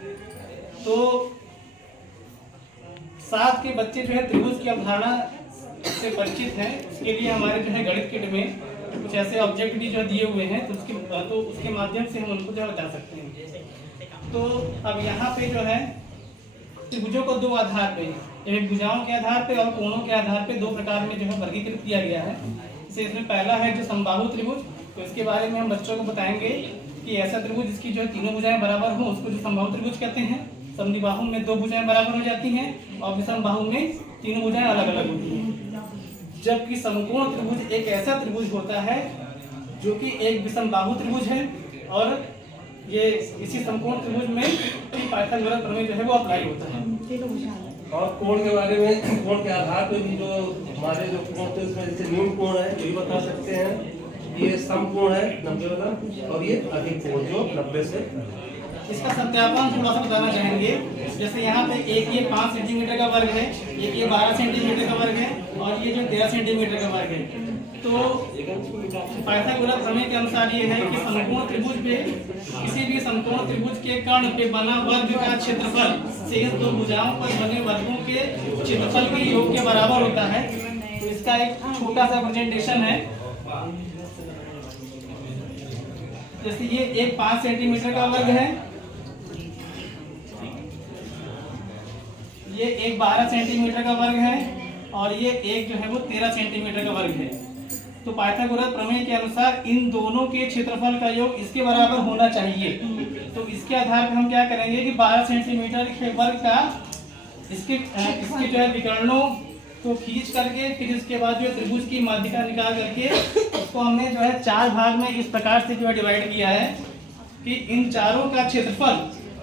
तो 7 के बच्चे जो है त्रिभुज की अवधारणा से परिचित हैं, उसके लिए हमारे जो है गणित किट में कुछ ऐसे ऑब्जेक्ट भी जो दिए हुए हैं, तो उसके माध्यम से हम उनको जो बता सकते हैं। तो अब यहाँ पे जो है त्रिभुजों को 2 आधार पे, एक भुजाओं के आधार पे और कोणों के आधार पे 2 प्रकार में जो है वर्गीकृत किया गया है। जैसे इसमें पहला है जो समबाहु त्रिभुज, तो इसके बारे में हम बच्चों को बताएंगे कि ऐसा त्रिभुज जिसकी जो है तीनों भुजाएं बराबर हों उसको जो समबाहु त्रिभुज कहते हैं। समद्विबाहु में 2 भुजाएं बराबर हो जाती हैं और विषमबाहु में तीनों भुजाएं अलग अलग होती हैं। जबकि समकोण त्रिभुज एक ऐसा त्रिभुज होता है जो कि एक विषमबाहु त्रिभुज है, और ये इसी समकोण त्रिभुज में पाइथागोरस प्रमेय जो है वो अप्लाई होता है। और कोण के बारे में, कोण के आधार पर भी जो हमारे जो कोण थे उसमें जैसे न्यून कोण है ये भी बता सकते हैं। ये समकोण है 90 वाला, और ये अधिक कोण जो 90 से। इसका सत्यापन थोड़ा सा बताना चाहेंगे। जैसे यहाँ पे एक ये 5 सेंटीमीटर का वर्ग है, एक ये 12 सेंटीमीटर का वर्ग है, और ये जो 13 सेंटीमीटर का वर्ग है। तो पाइथागोरस प्रमेय के अनुसार ये है कि समकोण त्रिभुज पे, किसी भी समकोण त्रिभुज के कर्ण पे बना वर्ग का क्षेत्रफल शेष 2 भुजाओं पर बने वर्गों के क्षेत्रफल के योग के बराबर होता है। तो इसका एक छोटा सा प्रेजेंटेशन है। जैसे ये एक 5 सेंटीमीटर का वर्ग है, ये एक 12 सेंटीमीटर का वर्ग है, और ये एक जो है वो 13 सेंटीमीटर का वर्ग है। तो पाइथागोरस प्रमेय के अनुसार इन दोनों के क्षेत्रफल का योग इसके बराबर होना चाहिए। तो इसके आधार पर हम क्या करेंगे कि 12 सेंटीमीटर के वर्ग का इसके जो है विकर्णों को खींच करके फिर इसके बाद जो त्रिभुज की माध्यिका निकाल करके उसको हमने जो है 4 भाग में इस प्रकार से जो है डिवाइड किया है कि इन चारों का क्षेत्रफल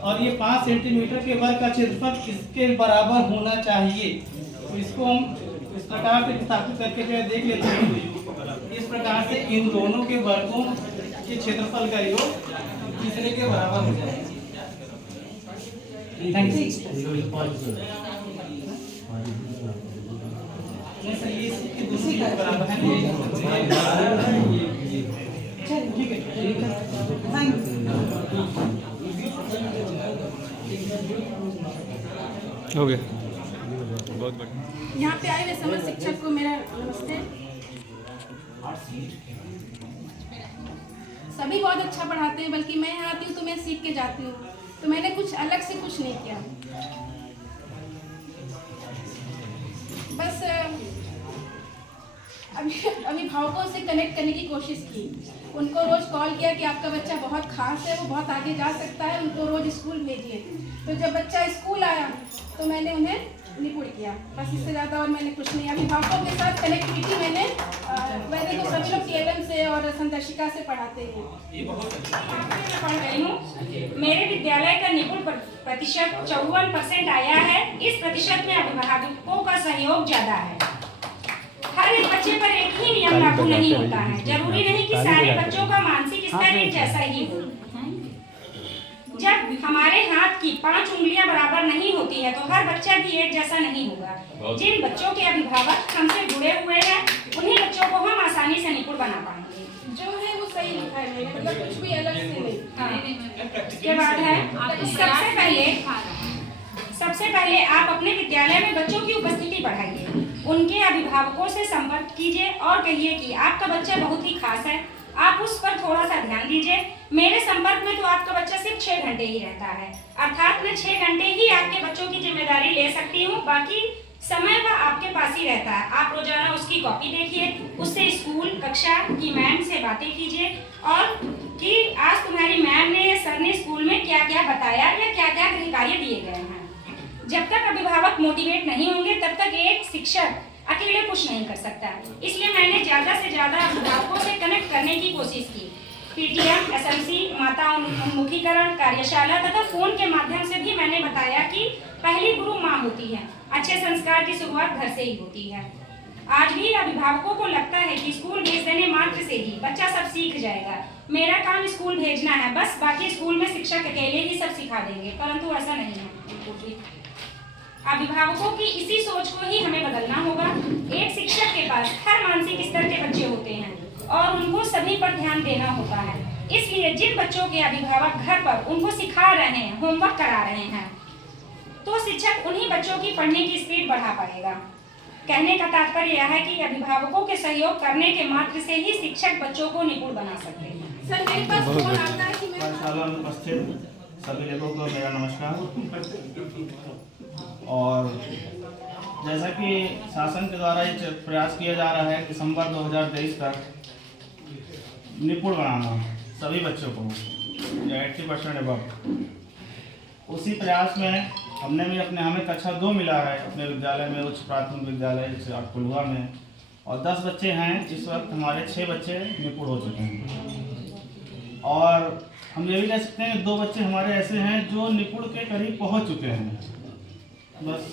और ये 5 सेंटीमीटर के वर्ग का क्षेत्रफल इसके बराबर होना चाहिए। तो इसको हम इस प्रकार से स्थापित करके जो है देख लेते हैं। इस प्रकार से इन दोनों के वर्गों के क्षेत्रफल का योग तीसरे के बराबर हो जाएगा। दूसरी का बराबर है। ठीक है, हो गया, बहुत बढ़िया। यहाँ पे आए हुए समस्त शिक्षक को मेरा नमस्ते। सभी बहुत अच्छा पढ़ाते हैं, बल्कि मैं यहाँ आती हूँ तो मैं सीख के जाती हूँ, तो मैंने कुछ अलग से कुछ नहीं किया। बस अभिभावकों से कनेक्ट करने की कोशिश की। उनको रोज कॉल किया कि आपका बच्चा बहुत खास है, वो बहुत आगे जा सकता है, उनको रोज स्कूल भेजिए। तो जब बच्चा स्कूल आया तो मैंने उन्हें निपुण किया, बस इससे ज़्यादा और मैंने कुछ नहीं। अभिभावकों के साथ कनेक्टिविटी मैंने तो सभी लोग TLM से और संदर्शिका से पढ़ाते हैं। पढ़ रही हूँ। मेरे विद्यालय का निपुण प्रतिशत 54% आया है। इस प्रतिशत में अभिभावकों का सहयोग ज्यादा है। हर एक बच्चे पर एक ही नियम लागू नहीं होता है। जरूरी नहीं कि सारे बच्चों का मानसिक स्तर एक जैसा ही हो। जब हमारे हाथ की 5 उंगलियां बराबर नहीं होती है तो हर बच्चा भी एक जैसा नहीं होगा। जिन बच्चों के अभिभावक हमसे जुड़े हुए हैं उन्हीं बच्चों को हम आसानी से निपुण बना पाएंगे। जो है वो सही लिखा है, मतलब कुछ भी अलग से नहीं। इसके बाद है सबसे पहले आप अपने विद्यालय में बच्चों की उपस्थिति बढ़ाइए। उनके अभिभावकों से संपर्क कीजिए और कहिए कि आपका बच्चा बहुत ही खास है, आप उस पर थोड़ा सा ध्यान दीजिए। मेरे संपर्क में तो आपका बच्चा सिर्फ 6 घंटे ही रहता है, अर्थात मैं 6 घंटे ही आपके बच्चों की जिम्मेदारी ले सकती हूँ, बाकी समय वह आपके पास ही रहता है। आप रोजाना उसकी कॉपी देखिए, उससे स्कूल कक्षा की मैम से बातें कीजिए और कि आज तुम्हारी मैम ने या सर ने स्कूल में क्या क्या बताया या क्या क्या गृह कार्य दिए गए हैं। जब तक अभिभावक मोटिवेट नहीं होंगे तब तक एक शिक्षक अकेले कुछ नहीं कर सकता। इसलिए मैंने ज़्यादा से ज़्यादा अभिभावकों से कनेक्ट करने की कोशिश की। पीटीएम, एसएमसी, माता उन्मुखीकरण कार्यशाला तथा फोन के माध्यम से भी मैंने बताया कि पहली गुरु माँ होती है, अच्छे संस्कार की शुरुआत घर से ही होती है। आज भी अभिभावकों को लगता है कि स्कूल भेज देने मात्र से ही बच्चा सब सीख जाएगा, मेरा काम स्कूल भेजना है बस, बाकी स्कूल में शिक्षक अकेले ही सब सिखा देंगे, परंतु ऐसा नहीं है। अभिभावकों की इसी सोच को ही हमें बदलना होगा। एक शिक्षक के पास हर मानसिक स्तर के बच्चे होते हैं और उनको सभी पर ध्यान देना होता है। इसलिए जिन बच्चों के अभिभावक घर पर उनको सिखा रहे हैं, होमवर्क करा रहे हैं, तो शिक्षक उन्हीं बच्चों की पढ़ने की स्पीड बढ़ा पाएगा। कहने का तात्पर्य यह है कि अभिभावकों के सहयोग करने के मात्र से ही शिक्षक बच्चों को निपुण बना सकते हैं। सर मेरे पास फोन आता है कि मैं पाठशाला में उपस्थित सभी लोगों को मेरा नमस्कार। और जैसा कि शासन के द्वारा ये प्रयास किया जा रहा है दिसंबर 2023 तक निपुण बनाना सभी बच्चों को 80% अबव, उसी प्रयास में हमने भी हमें कक्षा 2 मिला है अपने विद्यालय में, उच्च प्राथमिक विद्यालय कुलवा में, और 10 बच्चे हैं। इस वक्त हमारे 6 बच्चे निपुण हो चुके हैं और हम ये भी कह सकते हैं कि 2 बच्चे हमारे ऐसे हैं जो निपुण के करीब पहुंच चुके हैं, बस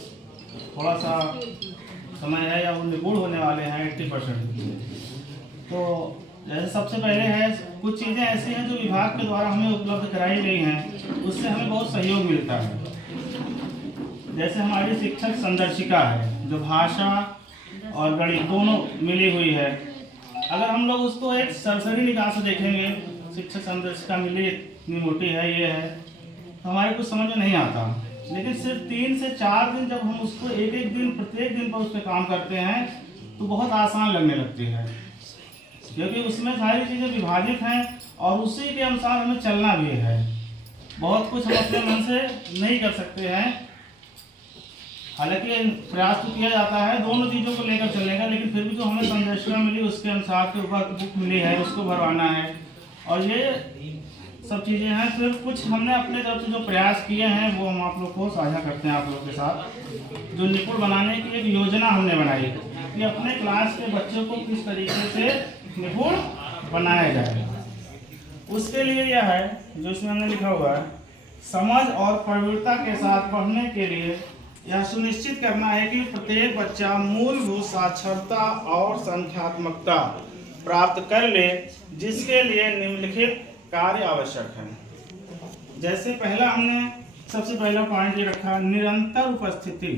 थोड़ा सा समय है या वो निपुण होने वाले हैं 80%। तो जैसे सबसे पहले है कुछ चीज़ें ऐसी हैं जो विभाग के द्वारा हमें उपलब्ध कराई गई हैं, उससे हमें बहुत सहयोग मिलता है। जैसे हमारी शिक्षक संदर्शिका है जो भाषा और गणित दोनों मिली हुई है। अगर हम लोग उसको एक सरसरी निगाह से देखेंगे, शिक्षक संदर्शिका मिली इतनी मोटी है, ये है, तो हमारे कुछ समझ में नहीं आता। लेकिन सिर्फ 3 से 4 दिन जब हम उसको एक दिन प्रत्येक दिन पर उस पर काम करते हैं तो बहुत आसान लगने लगती है, क्योंकि उसमें सारी चीज़ें विभाजित हैं और उसी के अनुसार हमें चलना भी है। बहुत कुछ हम अपने मन से नहीं कर सकते हैं, हालांकि प्रयास तो किया जाता है दोनों चीज़ों को लेकर चलने का, लेकिन फिर भी जो हमें संदर्शिका मिली उसके अनुसार के ऊपर बुक मिली है उसको भरवाना है, और ये सब चीज़ें हैं। फिर कुछ हमने अपने तरफ से जो प्रयास किए हैं वो हम आप लोग को साझा करते हैं आप लोग के साथ। जो निपुण बनाने की एक योजना हमने बनाई कि अपने क्लास के बच्चों को किस तरीके से निपुण बनाया जाए। उसके लिए यह है जो इसमें हमने लिखा हुआ है, समझ और प्रवृत्ता के साथ पढ़ने के लिए यह सुनिश्चित करना है कि प्रत्येक बच्चा मूलभूत साक्षरता और संख्यात्मकता प्राप्त कर ले, जिसके लिए निम्नलिखित कार्य आवश्यक है। जैसे पहला हमने सबसे पहला पॉइंट ये रखा, निरंतर उपस्थिति।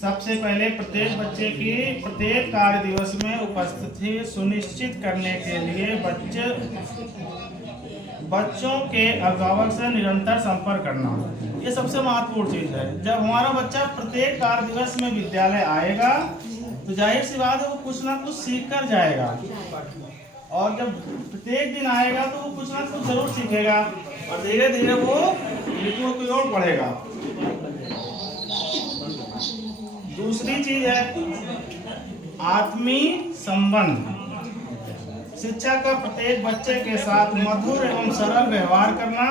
सबसे पहले प्रत्येक बच्चे की प्रत्येक कार्य दिवस में उपस्थिति सुनिश्चित करने के लिए बच्चों के अभिभावक से निरंतर संपर्क करना, ये सबसे महत्वपूर्ण चीज है। जब हमारा बच्चा प्रत्येक कार्य दिवस में विद्यालय आएगा तो जाहिर सी बात है वो कुछ ना कुछ सीख कर जाएगा, और जब प्रत्येक दिन आएगा तो वो कुछ ना कुछ जरूर सीखेगा और धीरे धीरे वो निपुण की ओर बढ़ेगा। दूसरी चीज है आत्मीय संबंध। शिक्षक का प्रत्येक बच्चे के साथ मधुर एवं सरल व्यवहार करना,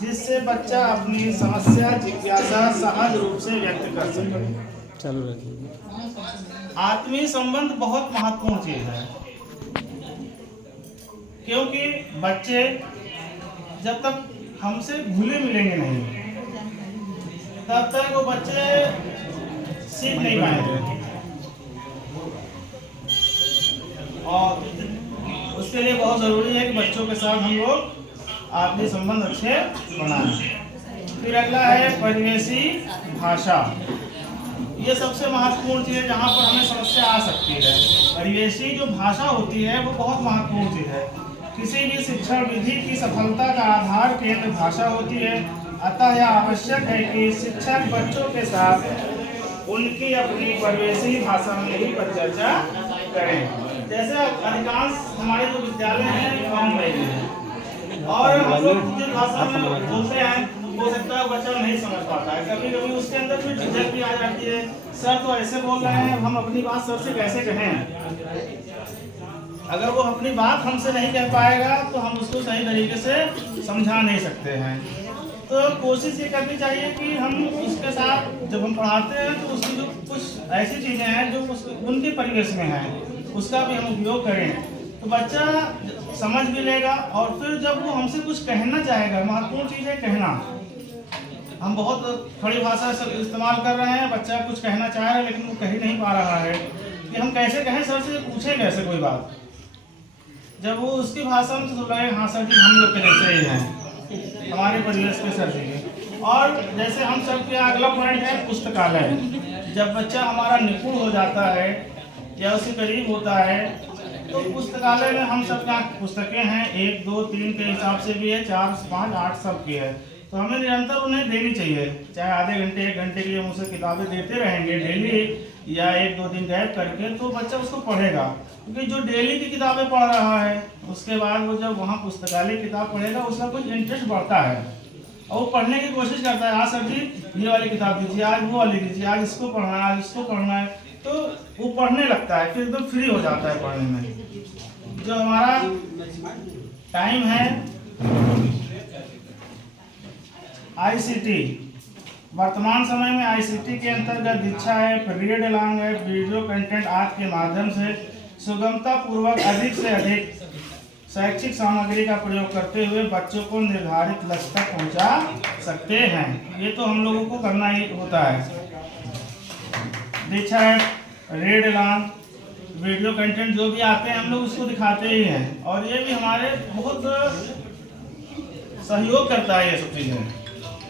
जिससे बच्चा अपनी समस्या जिज्ञासा सहज रूप से व्यक्त कर सके। आत्मीय संबंध बहुत महत्वपूर्ण चीज है, क्योंकि बच्चे जब तक हमसे घुले मिलेंगे नहीं तब तक वो बच्चे सीख नहीं पाएंगे, और उसके लिए बहुत ज़रूरी है कि बच्चों के साथ हम लोग आत्मीय संबंध अच्छे बनाएं। फिर अगला है परिवेशी भाषा। ये सबसे महत्वपूर्ण चीज़ है जहाँ पर हमें समस्या आ सकती है। परिवेशी जो भाषा होती है वो बहुत महत्वपूर्ण चीज़ है। किसी भी शिक्षण विधि की सफलता का आधार केंद्र भाषा होती है, अतः यह आवश्यक है कि शिक्षक बच्चों के साथ उनकी अपनी परिवेशी भाषा में ही परिचर्चा करें। जैसे अधिकांश हमारे जो विद्यालय हैं गाँव में हैं और हम लोग जो भाषा में बोलते हैं हो सकता है बच्चा नहीं समझ पाता है, कभी कभी उसके अंदर फिर झिझक भी आ जाती है, सर तो ऐसे बोल रहे हैं, हम अपनी बात सर से कैसे कहें। अगर वो अपनी बात हमसे नहीं कह पाएगा तो हम उसको सही तरीके से समझा नहीं सकते हैं। तो कोशिश ये करनी चाहिए कि हम उसके साथ जब हम पढ़ाते हैं तो उसकी जो कुछ ऐसी चीज़ें हैं जो उनके परिवेश में हैं उसका भी हम उपयोग करें, तो बच्चा समझ भी लेगा। और फिर जब वो हमसे कुछ कहना चाहेगा, महत्वपूर्ण चीज़ है कहना। हम बहुत खड़ी भाषा इस्तेमाल कर रहे हैं, बच्चा कुछ कहना चाह रहा है लेकिन वो कह ही नहीं पा रहा है कि हम कैसे कहें, सर से पूछें कैसे कोई बात। जब वो उसकी भाषा में तो लगे हाँ सर जी हम लोग के जैसे ही हैं, हमारे परिवेश के सर जी। और जैसे हम सब के अगला पॉइंट है पुस्तकालय। जब बच्चा हमारा निपुण हो जाता है या उसके करीब होता है तो पुस्तकालय में हम सब क्या पुस्तकें हैं 1, 2, 3 के हिसाब से भी है, 4, 5, 8 सब की है, तो हमें निरंतर उन्हें देनी चाहिए। चाहे आधे घंटे 1 घंटे के लिए हम उसे किताबें देते रहेंगे डेली या 1-2 दिन गैप करके, तो बच्चा उसको पढ़ेगा। क्योंकि जो डेली की किताबें पढ़ रहा है उसके बाद वो जब वहाँ पुस्तकालय किताब पढ़ेगा उसका कुछ इंटरेस्ट बढ़ता है और वो पढ़ने की कोशिश करता है। हाँ सर जी ये वाली किताब दीजिए, आज वो वाली दीजिए, आज इसको पढ़ना है, आज इसको पढ़ना है, तो वो पढ़ने लगता है, फिर एकदम फ्री हो जाता है पढ़ने में। जो हमारा टाइम है आईसीटी, वर्तमान समय में आईसीटी के अंतर्गत दीक्षा है, रीड अलोंग है, वीडियो कंटेंट आदि के माध्यम से सुगमता पूर्वक अधिक से अधिक शैक्षिक सामग्री का प्रयोग करते हुए बच्चों को निर्धारित लक्ष्य तक पहुंचा सकते हैं। ये तो हम लोगों को करना ही होता है। दीक्षा है, रीड अलोंग, वीडियो कंटेंट जो भी आते हैं हम लोग उसको दिखाते ही हैं और ये भी हमारे बहुत सहयोग करता है। ये सब चीज़ें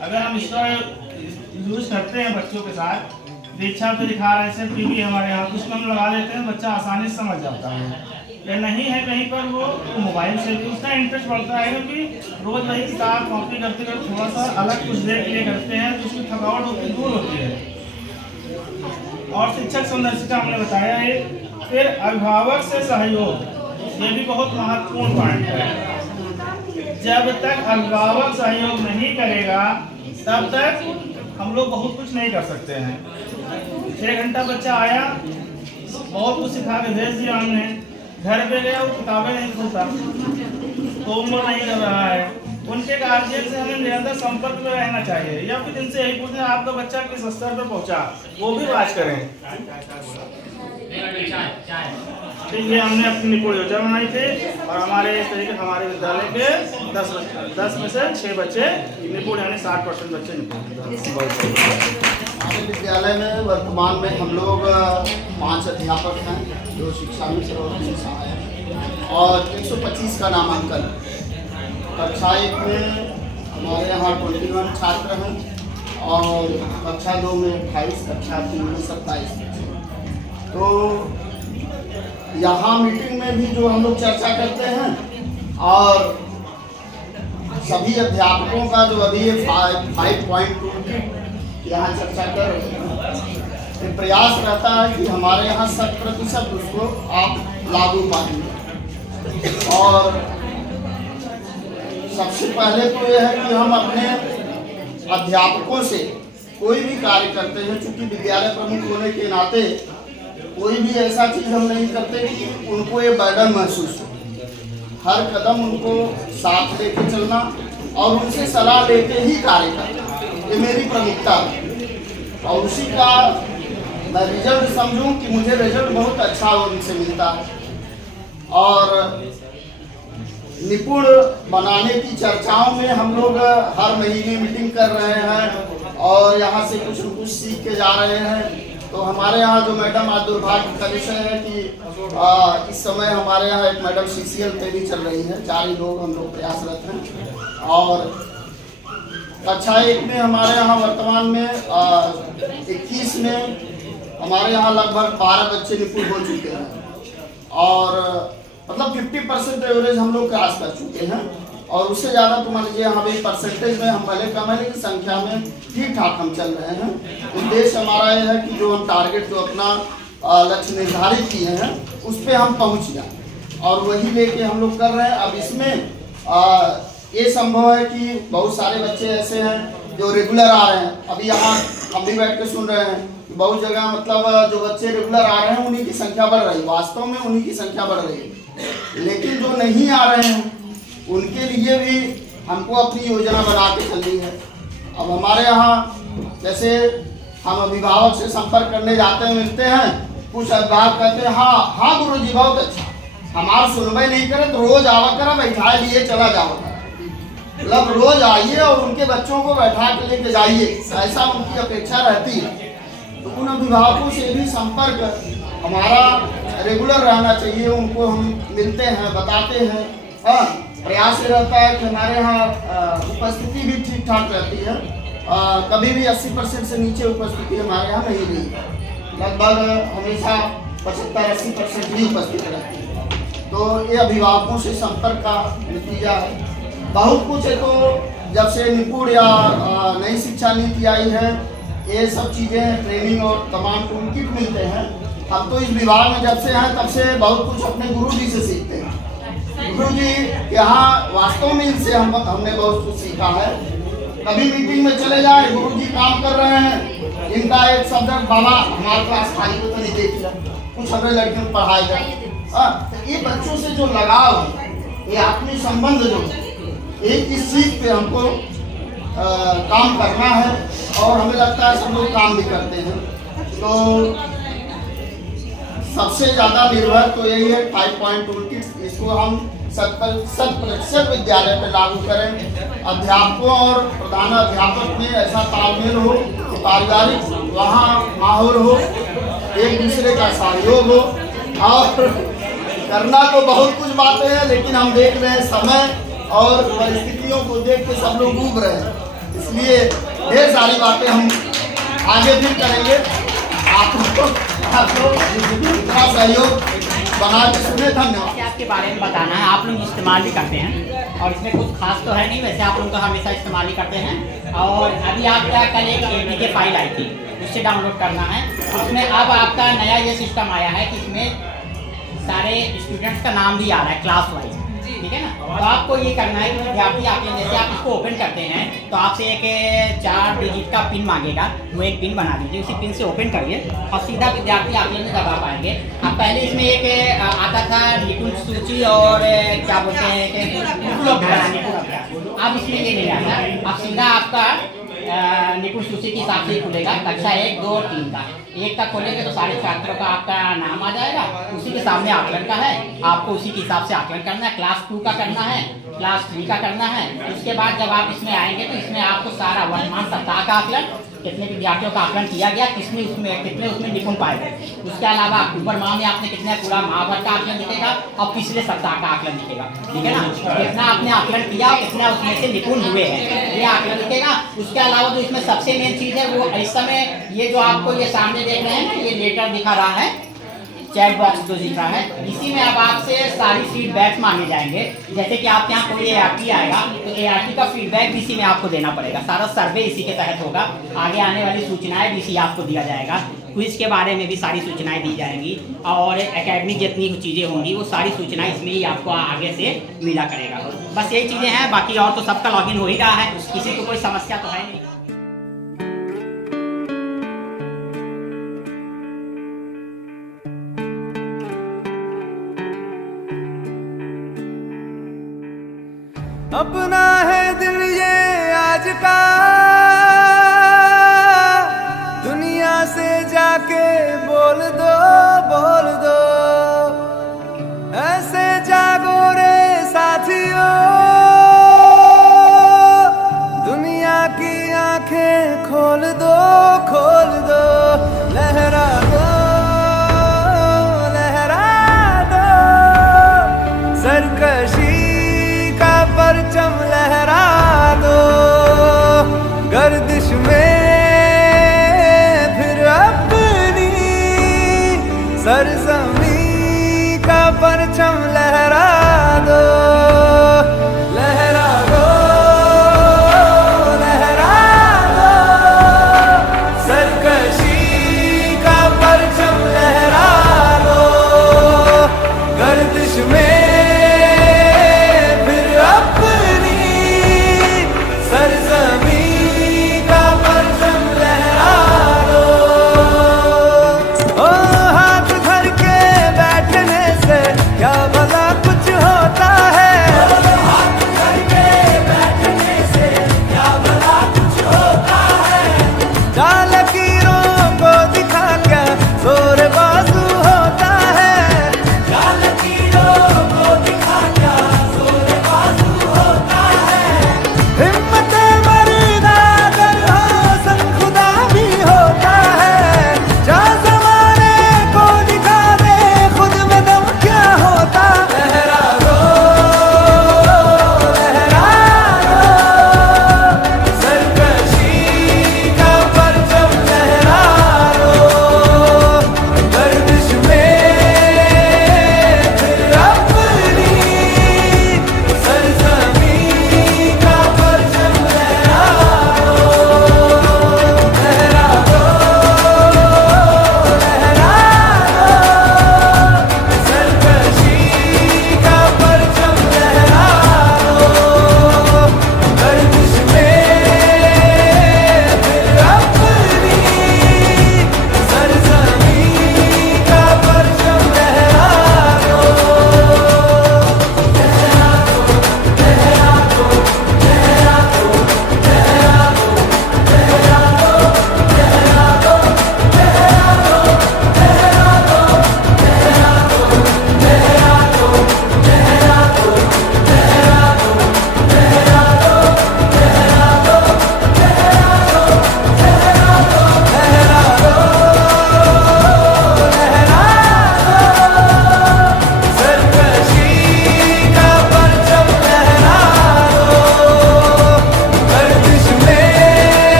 अगर हम इसका यूज करते हैं बच्चों के साथ, दीक्षा पे दिखा रहे हैं टीवी हमारे यहाँ, उसमें हम लगा लेते हैं, बच्चा आसानी से समझ जाता है। या नहीं है कहीं पर वो मोबाइल से भी उसका इंटरेस्ट बढ़ता है, क्योंकि रोज वही किताब कॉपी करते करते थोड़ा सा अलग कुछ देख लिए करते हैं तो उसकी थकावट होती दूर होती है। और शिक्षक संदर्शिका हमने बताया है। फिर अभिभावक से सहयोग, ये भी बहुत महत्वपूर्ण पॉइंट है। जब तक अभिभावक सहयोग नहीं करेगा तब तक हम लोग बहुत कुछ नहीं कर सकते हैं। 6 घंटा बच्चा आया, बहुत कुछ सिखा के भेज दिया हमने, घर पे गया वो किताबें नहीं खोलता, होमवर्क नहीं कर रहा है, उनके गार्जियन से हमें निरंतर संपर्क में रहना चाहिए या फिर इनसे यही पूछना आपका बच्चा किस स्तर पर पहुंचा, वो भी बात करें। ये हमने अपनी निपुण योजना बनाई थी और हमारे इस तरीके हमारे विद्यालय के 10 में से 6 बच्चे निपुण, यानी 60% बच्चे निपुण। हमारे विद्यालय में वर्तमान में हम लोग 5 अध्यापक हैं जो शिक्षा में सर्वोत्तम सहायक हैं और 125 का नामांकन। कक्षा 1 में हमारे यहाँ 21 छात्र हैं और कक्षा 2 में 28, कक्षा 3 में 27। तो यहाँ मीटिंग में भी जो हम लोग चर्चा करते हैं और सभी अध्यापकों का जो अभी ये 5 पॉइंट यहाँ चर्चा कर रहे हैं, प्रयास रहता है कि हमारे यहाँ 100% उसको आप लागू पाएंगे। और सबसे पहले तो यह है कि हम अपने अध्यापकों से कोई भी कार्य करते हैं, चूँकि विद्यालय प्रमुख होने के नाते कोई भी ऐसा चीज़ हम नहीं करते कि उनको ये बर्डन महसूस हो। हर कदम उनको साथ लेके चलना और उनसे सलाह लेके ही कार्य करना, ये मेरी प्रमुखता है। और उसी का मैं रिजल्ट समझूं कि मुझे रिजल्ट बहुत अच्छा उनसे मिलता है। और निपुण बनाने की चर्चाओं में हम लोग हर महीने मीटिंग कर रहे हैं और यहाँ से कुछ न कुछ सीख के जा रहे हैं। तो हमारे यहाँ जो मैडम, आज दुर्भाग्य का विषय है कि इस समय हमारे यहाँ एक मैडम CCL पे भी चल रही है, 4 ही लोग हम लोग प्रयासरत हैं। और कक्षा 1 में हमारे यहाँ वर्तमान में 21 में हमारे यहाँ लगभग 12 बच्चे निपुण हो चुके हैं और मतलब 50% एवरेज हम लोग क्रॉस कर चुके हैं। और उससे ज़्यादा तो मान लीजिए हमें परसेंटेज में हम भले कम है लेकिन संख्या में ठीक ठाक हम चल रहे हैं। उद्देश्य हमारा ये है कि जो हम टारगेट जो अपना लक्ष्य निर्धारित किए हैं उस पर हम पहुँच जाएँ और वही लेके हम लोग कर रहे हैं। अब इसमें ये संभव है कि बहुत सारे बच्चे ऐसे हैं जो रेगुलर आ रहे हैं। अभी यहाँ हम भी बैठ के सुन रहे हैं कि बहुत जगह मतलब जो बच्चे रेगुलर आ रहे हैं उन्हीं की संख्या बढ़ रही है, वास्तव में उन्हीं की संख्या बढ़ रही है। लेकिन जो नहीं आ रहे हैं उनके लिए भी हमको अपनी योजना बना के चलनी है। अब हमारे यहाँ जैसे हम अभिभावक से संपर्क करने जाते हैं, मिलते हैं, कुछ अभिभावक कहते हैं हाँ गुरुजी बहुत अच्छा, हमारा सुनवाई नहीं करे तो रोज आवा करा बैठा लिए चला जाओ, मतलब रोज आइए और उनके बच्चों को बैठा के लेके जाइए, ऐसा उनकी अपेक्षा रहती है। तो उन अभिभावकों से भी संपर्क हमारा रेगुलर रहना चाहिए। उनको हम मिलते हैं, बताते हैं। हाँ, प्रयास ये रहता है कि हमारे यहाँ उपस्थिति भी ठीक ठाक रहती है। कभी भी 80% से नीचे उपस्थिति हमारे यहाँ नहीं रही है, लगभग हमेशा 75-80% ही उपस्थित रहती है। तो ये अभिभावकों से संपर्क का नतीजा है। बहुत कुछ है, तो जब से निपुण या नई शिक्षा नीति आई है ये सब चीज़ें ट्रेनिंग और तमाम टूल किट मिलते हैं। हम तो इस विभाग में जब से हैं तब से बहुत कुछ अपने गुरु जी से सीखते हैं। गुरु जी यहाँ वास्तव में इनसे हमने बहुत कुछ सीखा है। कभी मीटिंग में चले जाए, गुरु जी काम कर रहे हैं, इनका एक शब्द बाबा हमारे क्लास खाली को तो नहीं देख लिया, कुछ हमारे लड़कियों को पढ़ाई जाए। तो ये बच्चों से जो लगाव है, ये आत्मीय संबंध जो एक इस चीज पे हमको काम करना है और हमें लगता है सब लोग काम भी करते हैं। तो सबसे ज़्यादा निर्भर तो यही है 5 पॉइंट टूल किट। इसको हम 100% विद्यालय पे लागू करें। अध्यापकों और प्रधानाध्यापक में ऐसा तालमेल हो कि पारिवारिक वहाँ माहौल हो, एक दूसरे का सहयोग हो। और करना तो बहुत कुछ बातें हैं, लेकिन हम देख रहे हैं समय और परिस्थितियों को देख के सब लोग डूब रहे हैं, इसलिए ढेर सारी बातें हम आगे भी करेंगे। आपको इतना सहयोग बना के सुने, धन्यवाद। आपके बारे में बताना है, आप लोग इस्तेमाल भी करते हैं और इसमें कुछ खास तो है नहीं, वैसे आप लोग तो हमेशा इस्तेमाल ही करते हैं। और अभी आप क्या कल एक APK फाइल आई थी, उससे डाउनलोड करना है। उसमें अब आपका नया ये सिस्टम आया है कि इसमें सारे स्टूडेंट्स का नाम भी आ रहा है क्लास वाइज, ठीक है ना। तो आपको ये करना है कि विद्यार्थी आप जैसे आप इसको ओपन करते हैं तो आपसे एक 4 डिजिट का पिन मांगेगा, वो एक पिन बना दीजिए, उसी पिन से ओपन करिए और सीधा विद्यार्थी आप ये दबा पाएंगे। अब पहले इसमें एक आता था निपुण सूची और क्या बोलते हैं निपुण, अब इसमें ये नहीं आता। अब सीधा आपका निपुण सूची के हिसाब से खुलेगा। कक्षा 1, 2 और 3 का 1 तक खोलेंगे तो सारे छात्रों का आपका नाम आ जाएगा, उसी के सामने आकलन का है, आपको उसी के हिसाब से आकलन करना है। क्लास 2 का करना है, क्लास 3 का करना है। उसके बाद जब आप इसमें आएंगे तो इसमें आपको सारा वर्तमान सप्ताह का आकलन, कितने विद्यार्थियों का आकलन किया गया, कितने उसमें निपुण पाए गए। उसके अलावा अक्टूबर माह में आपने कितना पूरा माह भर का आकलन दिखेगा और पिछले सप्ताह का आकलन दिखेगा, ठीक है ना। कितना आपने आकलन किया और कितना उसमें से निपुण हुए हैं, ये आकलन दिखेगा। उसके अलावा जो इसमें सबसे मेन चीज़ है वो इस समय ये जो आपको ये सामने देख रहे हैं ना, ये लेटर दिखा रहा है, चैट बॉक्स जो दिख रहा है, इसी में अब आपसे सारी फीडबैक मांगे जाएंगे। जैसे कि आपके यहाँ कोई ART आएगा तो ART का फीडबैक भी इसी में आपको देना पड़ेगा, सारा सर्वे इसी के तहत होगा। आगे आने वाली सूचनाएं भी इसी आपको दिया जाएगा। क्विज के बारे में भी सारी सूचनाएं दी जाएंगी और एकेडमिक जितनी चीज़ें होंगी वो सारी सूचनाएं इसमें ही आपको आगे से मिला करेगा। बस यही चीज़ें हैं, बाकी और तो सबका लॉगिन हो ही रहा है, किसी को कोई समस्या तो है नहीं। अपना है दिल ये आज का, दुनिया से जाके बोल दो, बोल दो। ऐसे जागो रे साथियों, दुनिया की आंखें खोल दो, खोल दो। लहरा दो, लहरा दो, सरकशी परचम लहरा दो, गर्दिश में फिर अपनी सरजमी का परचम लहरा दो।